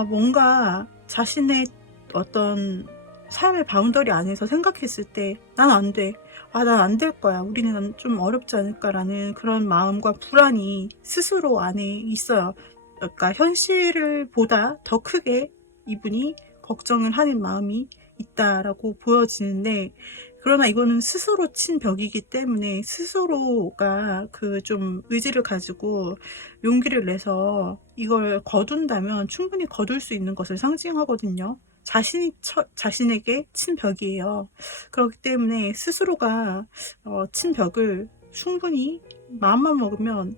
뭔가 자신의 어떤 삶의 바운더리 안에서 생각했을 때 난 안 돼. 난 안 될 거야. 우리는 좀 어렵지 않을까라는 그런 마음과 불안이 스스로 안에 있어요. 그러니까 현실을 보다 더 크게 이분이 걱정을 하는 마음이 있다라고 보여지는데, 그러나 이거는 스스로 친 벽이기 때문에 스스로가 그 좀 의지를 가지고 용기를 내서 이걸 거둔다면 충분히 거둘 수 있는 것을 상징하거든요. 자신에게 친 벽이에요. 그렇기 때문에 스스로가 친 벽을 충분히 마음만 먹으면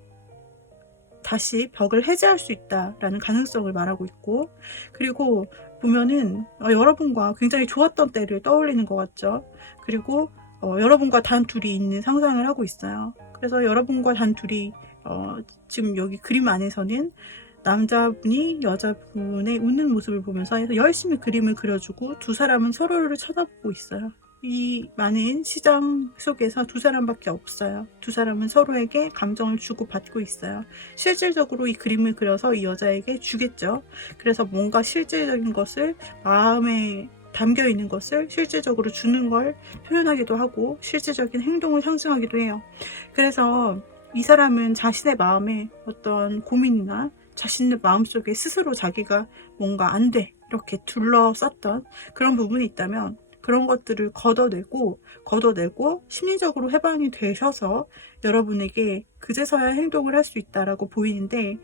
다시 벽을 해제할 수 있다라는 가능성을 말하고 있고, 그리고 보면은 여러분과 굉장히 좋았던 때를 떠올리는 것 같죠. 그리고 여러분과 단 둘이 있는 상상을 하고 있어요. 그래서 여러분과 단 둘이 지금 여기 그림 안에서는 남자분이 여자분의 웃는 모습을 보면서 열심히 그림을 그려주고 두 사람은 서로를 쳐다보고 있어요. 이 많은 시장 속에서 두 사람밖에 없어요. 두 사람은 서로에게 감정을 주고받고 있어요. 실질적으로 이 그림을 그려서 이 여자에게 주겠죠. 그래서 뭔가 실질적인 것을, 마음에 담겨 있는 것을 실질적으로 주는 걸 표현하기도 하고 실질적인 행동을 상징하기도 해요. 그래서 이 사람은 자신의 마음에 어떤 고민이나 자신의 마음속에 스스로 자기가 뭔가 안 돼, 이렇게 둘러쌌던 그런 부분이 있다면 그런 것들을 걷어내고 심리적으로 해방이 되셔서 여러분에게 그제서야 행동을 할 수 있다라고 보이는데,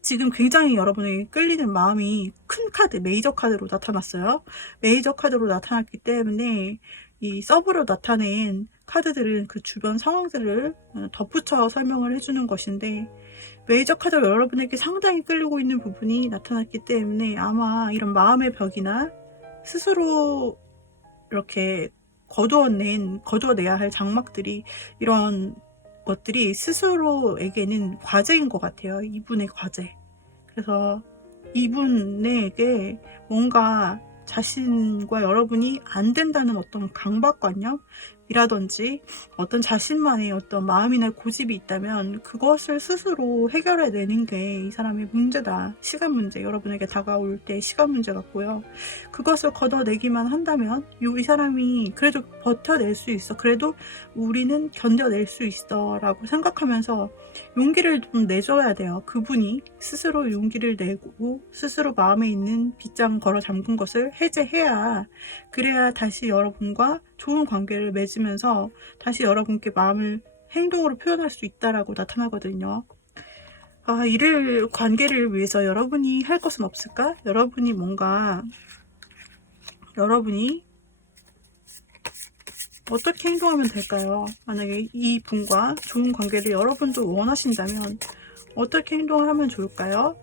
지금 굉장히 여러분에게 끌리는 마음이 큰 카드, 메이저 카드로 나타났어요. 메이저 카드로 나타났기 때문에 이 서브로 나타낸 카드들은 그 주변 상황들을 덧붙여 설명을 해주는 것인데, 메이저 카드로 여러분에게 상당히 끌리고 있는 부분이 나타났기 때문에 아마 이런 마음의 벽이나 스스로 이렇게 거두어내야 할 장막들이, 이런 것들이 스스로에게는 과제인 것 같아요. 이분의 과제. 그래서 이분에게 뭔가 자신과 여러분이 안 된다는 어떤 강박관념이라든지 어떤 자신만의 어떤 마음이나 고집이 있다면 그것을 스스로 해결해내는 게 이 사람의 문제다. 시간 문제, 여러분에게 다가올 때 시간 문제 같고요. 그것을 걷어내기만 한다면 이 사람이 그래도 버텨낼 수 있어, 그래도 우리는 견뎌낼 수 있어 라고 생각하면서 용기를 좀 내줘야 돼요. 그분이 스스로 용기를 내고 스스로 마음에 있는 빗장 걸어 잠근 것을 해제해야, 그래야 다시 여러분과 좋은 관계를 맺으면서 다시 여러분께 마음을 행동으로 표현할 수 있다라고 나타나거든요. 관계를 위해서 여러분이 할 것은 없을까? 여러분이 어떻게 행동하면 될까요? 만약에 이 분과 좋은 관계를 여러분도 원하신다면 어떻게 행동을 하면 좋을까요?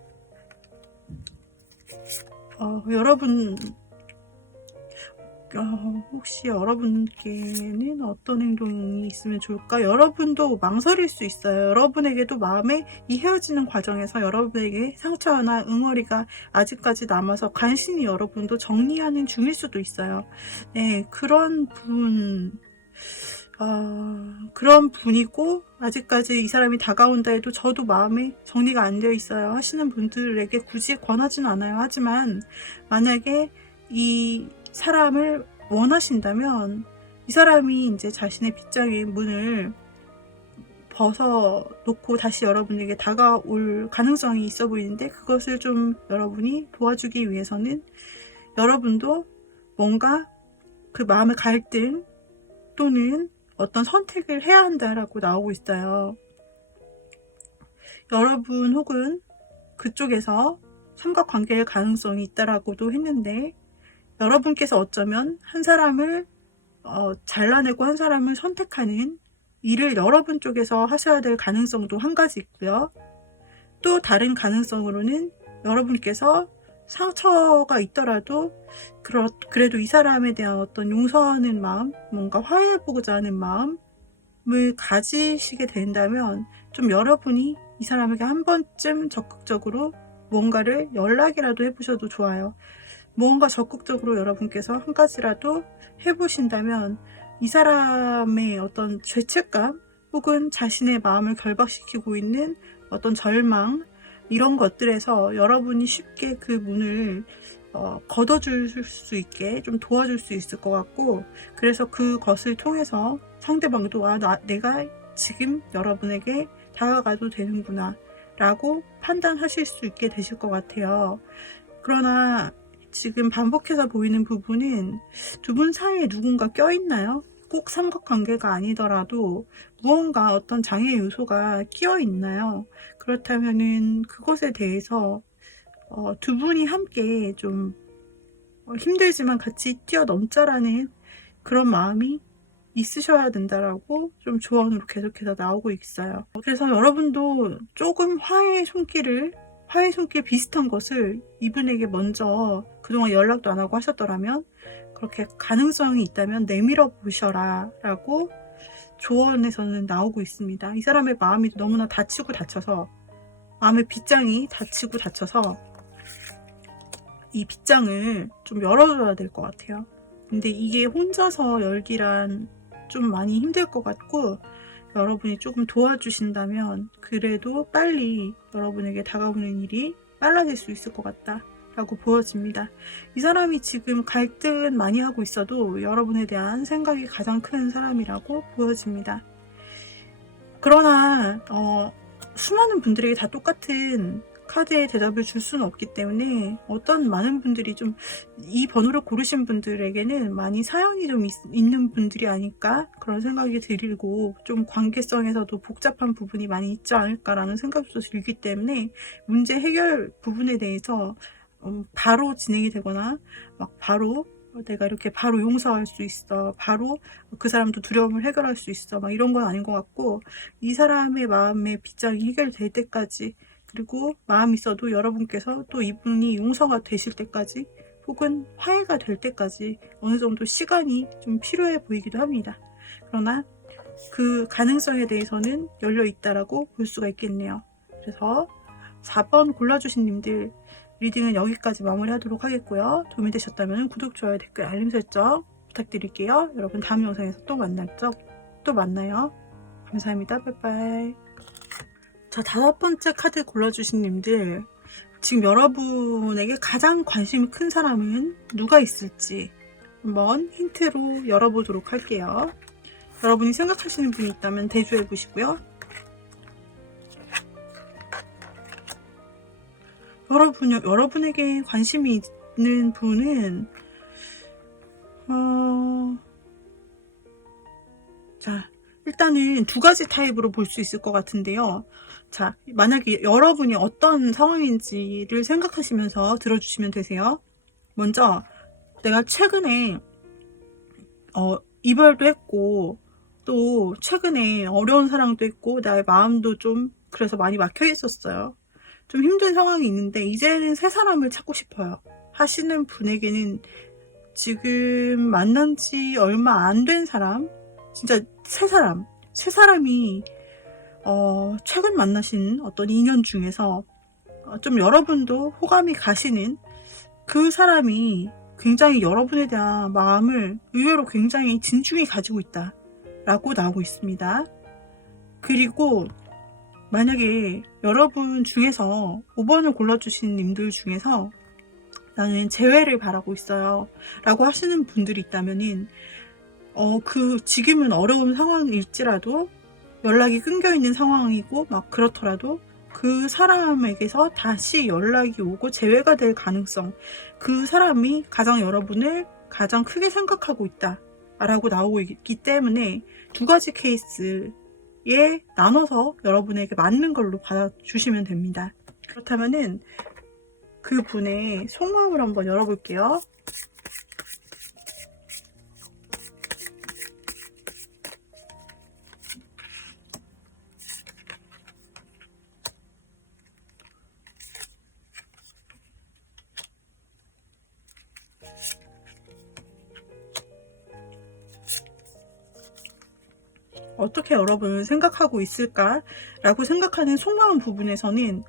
혹시 여러분께는 어떤 행동이 있으면 좋을까? 여러분도 망설일 수 있어요. 여러분에게도 마음에 이 헤어지는 과정에서 여러분에게 상처나 응어리가 아직까지 남아서 간신히 여러분도 정리하는 중일 수도 있어요. 네, 그런 분이고 아직까지 이 사람이 다가온다 해도 저도 마음에 정리가 안 되어 있어요 하시는 분들에게 굳이 권하진 않아요. 하지만 만약에 이 사람을 원하신다면 이 사람이 이제 자신의 빗장의 문을 벗어놓고 다시 여러분에게 다가올 가능성이 있어 보이는데, 그것을 좀 여러분이 도와주기 위해서는 여러분도 뭔가 그 마음의 갈등 또는 어떤 선택을 해야 한다라고 나오고 있어요. 여러분 혹은 그쪽에서 삼각관계일 가능성이 있다라고도 했는데, 여러분께서 어쩌면 한 사람을 잘라내고 한 사람을 선택하는 일을 여러분 쪽에서 하셔야 될 가능성도 한 가지 있고요. 또 다른 가능성으로는 여러분께서 상처가 있더라도 그래도 이 사람에 대한 어떤 용서하는 마음, 뭔가 화해해보고자 하는 마음을 가지시게 된다면 좀 여러분이 이 사람에게 한 번쯤 적극적으로 뭔가를 연락이라도 해보셔도 좋아요. 뭔가 적극적으로 여러분께서 한 가지라도 해보신다면 이 사람의 어떤 죄책감 혹은 자신의 마음을 결박시키고 있는 어떤 절망, 이런 것들에서 여러분이 쉽게 그 문을 걷어줄 수 있게 좀 도와줄 수 있을 것 같고, 그래서 그것을 통해서 상대방도 내가 지금 여러분에게 다가가도 되는구나 라고 판단하실 수 있게 되실 것 같아요. 그러나 지금 반복해서 보이는 부분은 두 분 사이에 누군가 껴있나요? 꼭 삼각관계가 아니더라도 무언가 어떤 장애 요소가 끼어 있나요? 그렇다면은 그것에 대해서 두 분이 함께 좀 힘들지만 같이 뛰어넘자라는 그런 마음이 있으셔야 된다라고 좀 조언으로 계속해서 나오고 있어요. 그래서 여러분도 조금 화해의 손길 비슷한 것을 이분에게 먼저, 그동안 연락도 안 하고 하셨더라면 그렇게 가능성이 있다면 내밀어 보셔라 라고 조언에서는 나오고 있습니다. 이 사람의 마음이 너무나 다쳐서 마음의 빗장이 다쳐서 이 빗장을 좀 열어줘야 될 것 같아요. 근데 이게 혼자서 열기란 좀 많이 힘들 것 같고, 여러분이 조금 도와주신다면 그래도 빨리 여러분에게 다가오는 일이 빨라질 수 있을 것 같다 라고 보여집니다. 이 사람이 지금 갈등 많이 하고 있어도 여러분에 대한 생각이 가장 큰 사람이라고 보여집니다. 그러나 수많은 분들에게 다 똑같은 카드의 대답을 줄 수는 없기 때문에 어떤 많은 분들이 좀 이 번호를 고르신 분들에게는 많이 사연이 좀 있는 분들이 아닐까 그런 생각이 들고, 좀 관계성에서도 복잡한 부분이 많이 있지 않을까라는 생각도 들기 때문에 문제 해결 부분에 대해서 바로 진행이 되거나 막 바로 내가 이렇게 바로 용서할 수 있어, 바로 그 사람도 두려움을 해결할 수 있어, 막 이런 건 아닌 것 같고, 이 사람의 마음의 빗장이 해결될 때까지, 그리고 마음이 있어도 여러분께서 또 이분이 용서가 되실 때까지 혹은 화해가 될 때까지 어느 정도 시간이 좀 필요해 보이기도 합니다. 그러나 그 가능성에 대해서는 열려 있다라고 볼 수가 있겠네요. 그래서 4번 골라주신 님들 리딩은 여기까지 마무리하도록 하겠고요. 도움이 되셨다면 구독, 좋아요, 댓글, 알림 설정 부탁드릴게요. 여러분 다음 영상에서 또 만나요. 감사합니다. 빠이빠이. 자, 5번째 카드 골라주신 님들, 지금 여러분에게 가장 관심이 큰 사람은 누가 있을지 한번 힌트로 열어보도록 할게요. 여러분이 생각하시는 분이 있다면 대조해 보시고요. 여러분에게 관심이 있는 분은 자, 일단은 2가지 타입으로 볼 수 있을 것 같은데요. 자, 만약에 여러분이 어떤 상황인지를 생각하시면서 들어주시면 되세요. 먼저 내가 최근에 이별도 했고, 또 최근에 어려운 사랑도 했고, 나의 마음도 좀 그래서 많이 막혀 있었어요. 좀 힘든 상황이 있는데 이제는 새 사람을 찾고 싶어요 하시는 분에게는 지금 만난 지 얼마 안 된 사람, 진짜 새 사람이 최근 만나신 어떤 인연 중에서 좀 여러분도 호감이 가시는 그 사람이 굉장히 여러분에 대한 마음을 의외로 굉장히 진중히 가지고 있다 라고 나오고 있습니다. 그리고 만약에 여러분 중에서 5번을 골라주신 님들 중에서 나는 재회를 바라고 있어요 라고 하시는 분들이 있다면은 지금은 어려운 상황일지라도, 연락이 끊겨 있는 상황이고 막 그렇더라도 그 사람에게서 다시 연락이 오고 재회가 될 가능성, 그 사람이 여러분을 가장 크게 생각하고 있다 라고 나오고 있기 때문에 2가지 케이스에 나눠서 여러분에게 맞는 걸로 받아주시면 됩니다. 그렇다면은 그 분의 속마음을 한번 열어볼게요. 어떻게 여러분은 생각하고 있을까라고 생각하는 속마음 부분에서는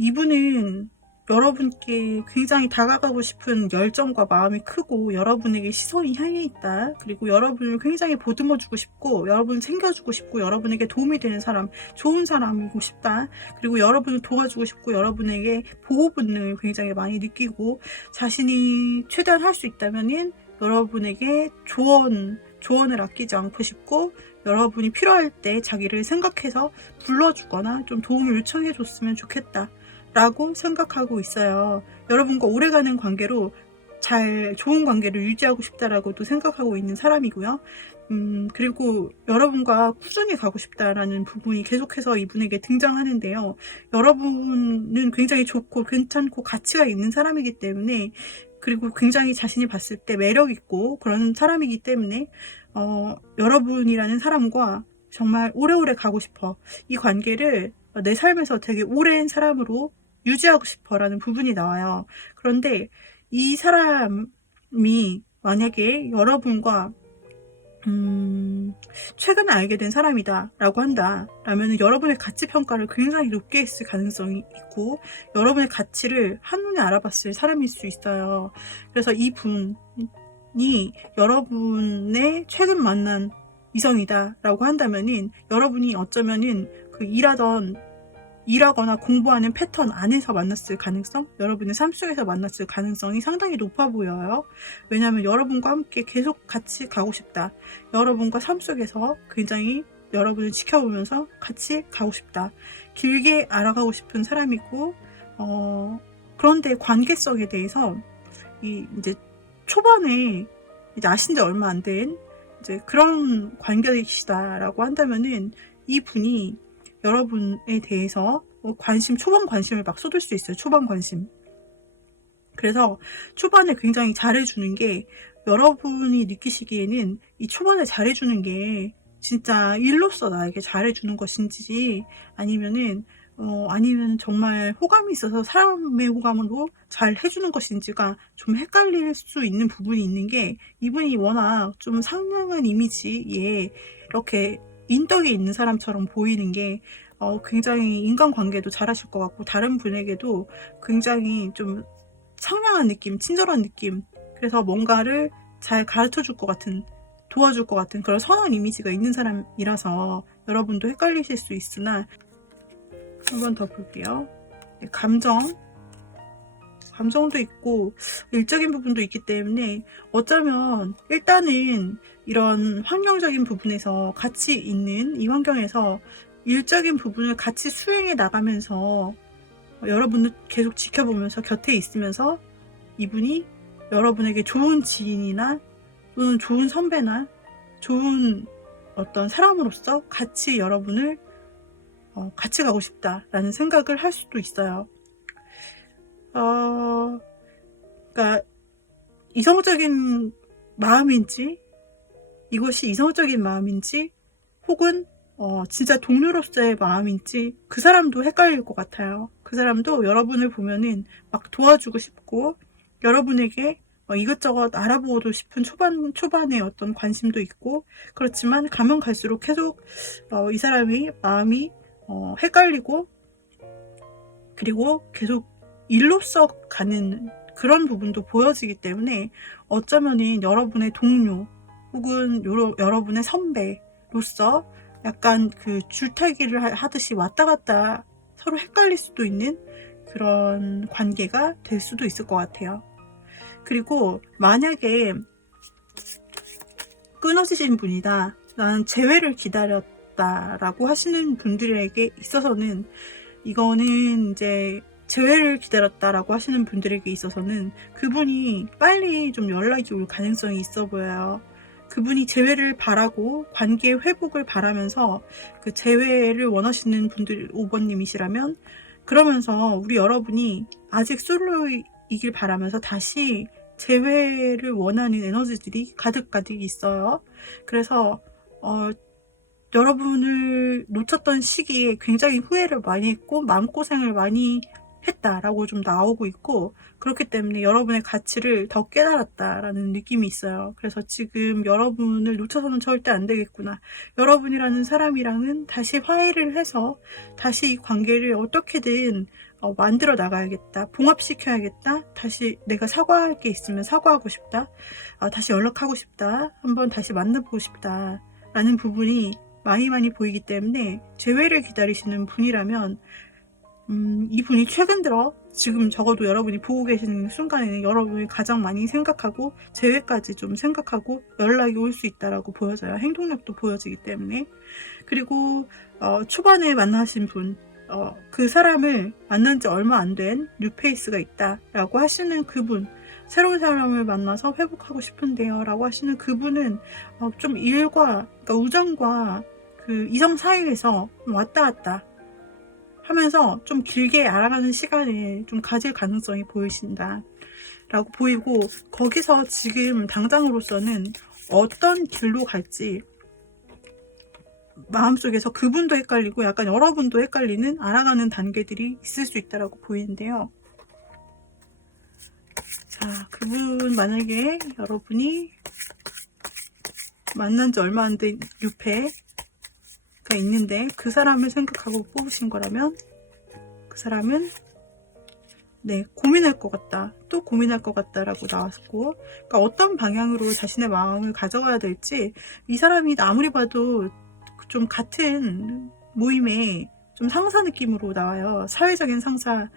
이분은 여러분께 굉장히 다가가고 싶은 열정과 마음이 크고 여러분에게 시선이 향해 있다. 그리고 여러분을 굉장히 보듬어주고 싶고 여러분을 챙겨주고 싶고 여러분에게 도움이 되는 사람, 좋은 사람이고 싶다. 그리고 여러분을 도와주고 싶고 여러분에게 보호 본능을 굉장히 많이 느끼고, 자신이 최대한 할 수 있다면은 여러분에게 조언을 아끼지 않고 싶고, 여러분이 필요할 때 자기를 생각해서 불러주거나 좀 도움을 요청해 줬으면 좋겠다 라고 생각하고 있어요. 여러분과 오래가는 관계로 좋은 관계를 유지하고 싶다라고도 생각하고 있는 사람이고요. 그리고 여러분과 꾸준히 가고 싶다라는 부분이 계속해서 이분에게 등장하는데요. 여러분은 굉장히 좋고 괜찮고 가치가 있는 사람이기 때문에, 그리고 굉장히 자신이 봤을 때 매력 있고 그런 사람이기 때문에 여러분이라는 사람과 정말 오래오래 가고 싶어, 이 관계를 내 삶에서 되게 오랜 사람으로 유지하고 싶어 라는 부분이 나와요. 그런데 이 사람이 만약에 여러분과 최근에 알게 된 사람이다 라고 한다 라면 여러분의 가치 평가를 굉장히 높게 했을 가능성이 있고, 여러분의 가치를 한눈에 알아봤을 사람일 수 있어요. 그래서 이분 여러분의 최근 만난 이성이다 라고 한다면은 여러분이 어쩌면은 그 일하거나 공부하는 패턴 안에서 만났을 가능성, 여러분의 삶 속에서 만났을 가능성이 상당히 높아 보여요. 왜냐하면 여러분과 함께 계속 같이 가고 싶다. 여러분과 삶 속에서 굉장히 여러분을 지켜보면서 같이 가고 싶다. 길게 알아가고 싶은 사람이고, 그런데 관계성에 대해서 이제 초반에 이제 아신 지 얼마 안 된 이제 그런 관계이시다라고 한다면은 이분이 여러분에 대해서 초반 관심을 막 쏟을 수 있어요. 초반 관심. 그래서 초반에 굉장히 잘해주는 게, 여러분이 느끼시기에는 이 초반에 잘해주는 게 진짜 일로서 나에게 잘해주는 것인지, 아니면 정말 호감이 있어서 사람의 호감으로 잘 해주는 것인지가 좀 헷갈릴 수 있는 부분이 있는 게, 이분이 워낙 좀 상냥한 이미지에 이렇게 인덕이 있는 사람처럼 보이는 게 굉장히 인간관계도 잘하실 것 같고, 다른 분에게도 굉장히 좀 상냥한 느낌, 친절한 느낌, 그래서 뭔가를 잘 가르쳐 줄 것 같은, 도와줄 것 같은 그런 선한 이미지가 있는 사람이라서 여러분도 헷갈리실 수 있으나, 한번 더 볼게요. 감정도 있고 일적인 부분도 있기 때문에, 어쩌면 일단은 이런 환경적인 부분에서 같이 있는 이 환경에서 일적인 부분을 같이 수행해 나가면서 여러분을 계속 지켜보면서 곁에 있으면서 이분이 여러분에게 좋은 지인이나 또는 좋은 선배나 좋은 어떤 사람으로서 같이 여러분을 같이 가고 싶다라는 생각을 할 수도 있어요. 그러니까 이성적인 마음인지, 이것이 이성적인 마음인지, 혹은 진짜 동료로서의 마음인지 그 사람도 헷갈릴 것 같아요. 그 사람도 여러분을 보면은 막 도와주고 싶고, 여러분에게 이것저것 알아보고도 싶은 초반에 어떤 관심도 있고, 그렇지만 가면 갈수록 계속 이 사람의 마음이 헷갈리고, 그리고 계속 일로서 가는 그런 부분도 보여지기 때문에, 어쩌면은 여러분의 동료 혹은 여러분의 선배로서 약간 그 줄타기를 하듯이 왔다 갔다 서로 헷갈릴 수도 있는 그런 관계가 될 수도 있을 것 같아요. 그리고 만약에 끊어지신 분이다, 나는 재회를 기다렸다라고 하시는 분들에게 있어서는, 이거는 이제 재회를 기다렸다라고 하시는 분들에게 있어서는 그분이 빨리 좀 연락이 올 가능성이 있어 보여요. 그분이 재회를 바라고 관계 회복을 바라면서 그 재회를 원하시는 분들 5번님이시라면, 그러면서 우리 여러분이 아직 솔로이길 바라면서 다시 재회를 원하는 에너지들이 가득가득 있어요. 그래서 여러분을 놓쳤던 시기에 굉장히 후회를 많이 했고 마음고생을 많이 했다라고 좀 나오고 있고, 그렇기 때문에 여러분의 가치를 더 깨달았다라는 느낌이 있어요. 그래서 지금 여러분을 놓쳐서는 절대 안 되겠구나, 여러분이라는 사람이랑은 다시 화해를 해서 다시 이 관계를 어떻게든 만들어 나가야겠다, 봉합시켜야겠다, 다시 내가 사과할 게 있으면 사과하고 싶다, 다시 연락하고 싶다, 한번 다시 만나보고 싶다 라는 부분이 많이 보이기 때문에, 재회를 기다리시는 분이라면 이분이 최근 들어 지금 적어도 여러분이 보고 계시는 순간에는 여러분이 가장 많이 생각하고 재회까지 좀 생각하고 연락이 올 수 있다라고 보여져요. 행동력도 보여지기 때문에. 그리고 초반에 만나신 분, 그 사람을 만난 지 얼마 안 된 뉴페이스가 있다라고 하시는 그분, 새로운 사람을 만나서 회복하고 싶은데요 라고 하시는 그분은 좀 일과, 그러니까 우정과 그 이성 사이에서 왔다 갔다 하면서 좀 길게 알아가는 시간을 좀 가질 가능성이 보이신다 라고 보이고, 거기서 지금 당장으로서는 어떤 길로 갈지 마음속에서 그분도 헷갈리고 약간 여러분도 헷갈리는 알아가는 단계들이 있을 수 있다라고 보이는데요. 자, 그분 만약에 여러분이 만난 지 얼마 안 된 유패가 있는데 그 사람을 생각하고 뽑으신 거라면, 그 사람은 네, 고민할 것 같다. 또 고민할 것 같다라고 나왔고, 그러니까 어떤 방향으로 자신의 마음을 가져가야 될지, 이 사람이 아무리 봐도 좀 같은 모임에 좀 상사 느낌으로 나와요. 사회적인 상사일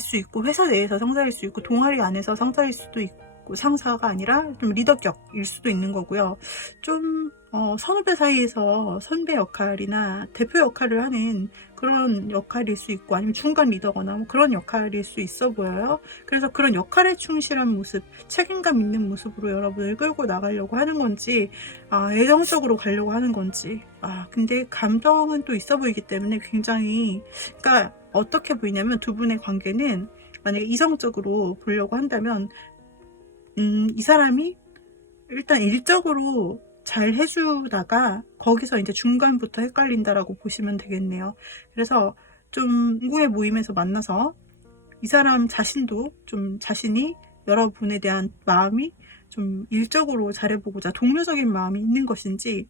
수 있고, 회사 내에서 상사일 수 있고, 동아리 안에서 상사일 수도 있고, 상사가 아니라 좀 리더격일 수도 있는 거고요. 좀 선후배 사이에서 선배 역할이나 대표 역할을 하는 그런 역할일 수 있고, 아니면 중간 리더거나 뭐 그런 역할일 수 있어 보여요. 그래서 그런 역할에 충실한 모습, 책임감 있는 모습으로 여러분을 끌고 나가려고 하는 건지, 애정적으로 가려고 하는 건지. 근데 감정은 또 있어 보이기 때문에 굉장히, 그러니까 어떻게 보이냐면, 두 분의 관계는 만약에 이성적으로 보려고 한다면, 이 사람이 일단 일적으로 잘 해주다가 거기서 이제 중간부터 헷갈린다라고 보시면 되겠네요. 그래서 좀 공공의 모임에서 만나서 이 사람 자신도 좀 자신이 여러분에 대한 마음이 좀 일적으로 잘해보고자 동료적인 마음이 있는 것인지,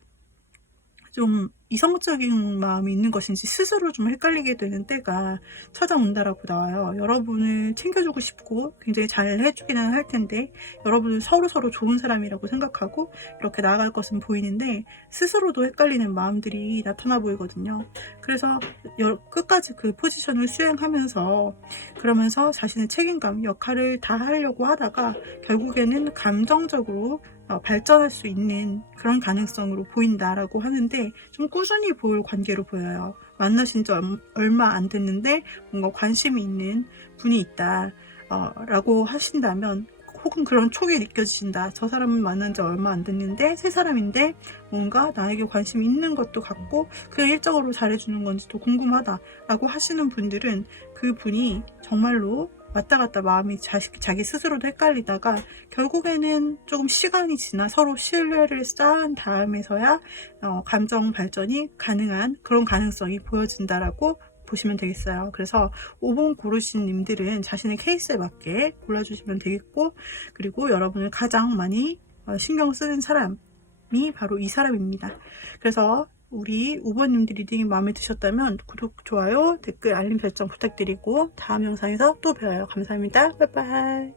좀 이성적인 마음이 있는 것인지 스스로 좀 헷갈리게 되는 때가 찾아온다라고 나와요. 여러분을 챙겨주고 싶고 굉장히 잘 해주기는 할 텐데, 여러분은 서로 좋은 사람이라고 생각하고 이렇게 나아갈 것은 보이는데 스스로도 헷갈리는 마음들이 나타나 보이거든요. 그래서 끝까지 그 포지션을 수행하면서, 그러면서 자신의 책임감, 역할을 다 하려고 하다가 결국에는 감정적으로 발전할 수 있는 그런 가능성으로 보인다라고 하는데, 좀 꾸준히 볼 관계로 보여요. 만나신 지 얼마 안 됐는데 뭔가 관심이 있는 분이 있다 라고 하신다면, 혹은 그런 촉이 느껴지신다. 저 사람은 만난 지 얼마 안 됐는데 새 사람인데 뭔가 나에게 관심이 있는 것도 같고 그냥 일적으로 잘해주는 건지도 궁금하다 라고 하시는 분들은, 그 분이 정말로 왔다 갔다 마음이 자기 스스로도 헷갈리다가 결국에는 조금 시간이 지나 서로 신뢰를 쌓은 다음에서야 감정 발전이 가능한 그런 가능성이 보여진다라고 보시면 되겠어요. 그래서 5번 고르신 님들은 자신의 케이스에 맞게 골라주시면 되겠고, 그리고 여러분을 가장 많이 신경 쓰는 사람이 바로 이 사람입니다. 그래서 우리 5번님들 리딩이 마음에 드셨다면 구독, 좋아요, 댓글, 알림 설정 부탁드리고 다음 영상에서 또 봬요. 감사합니다. 빠이빠이.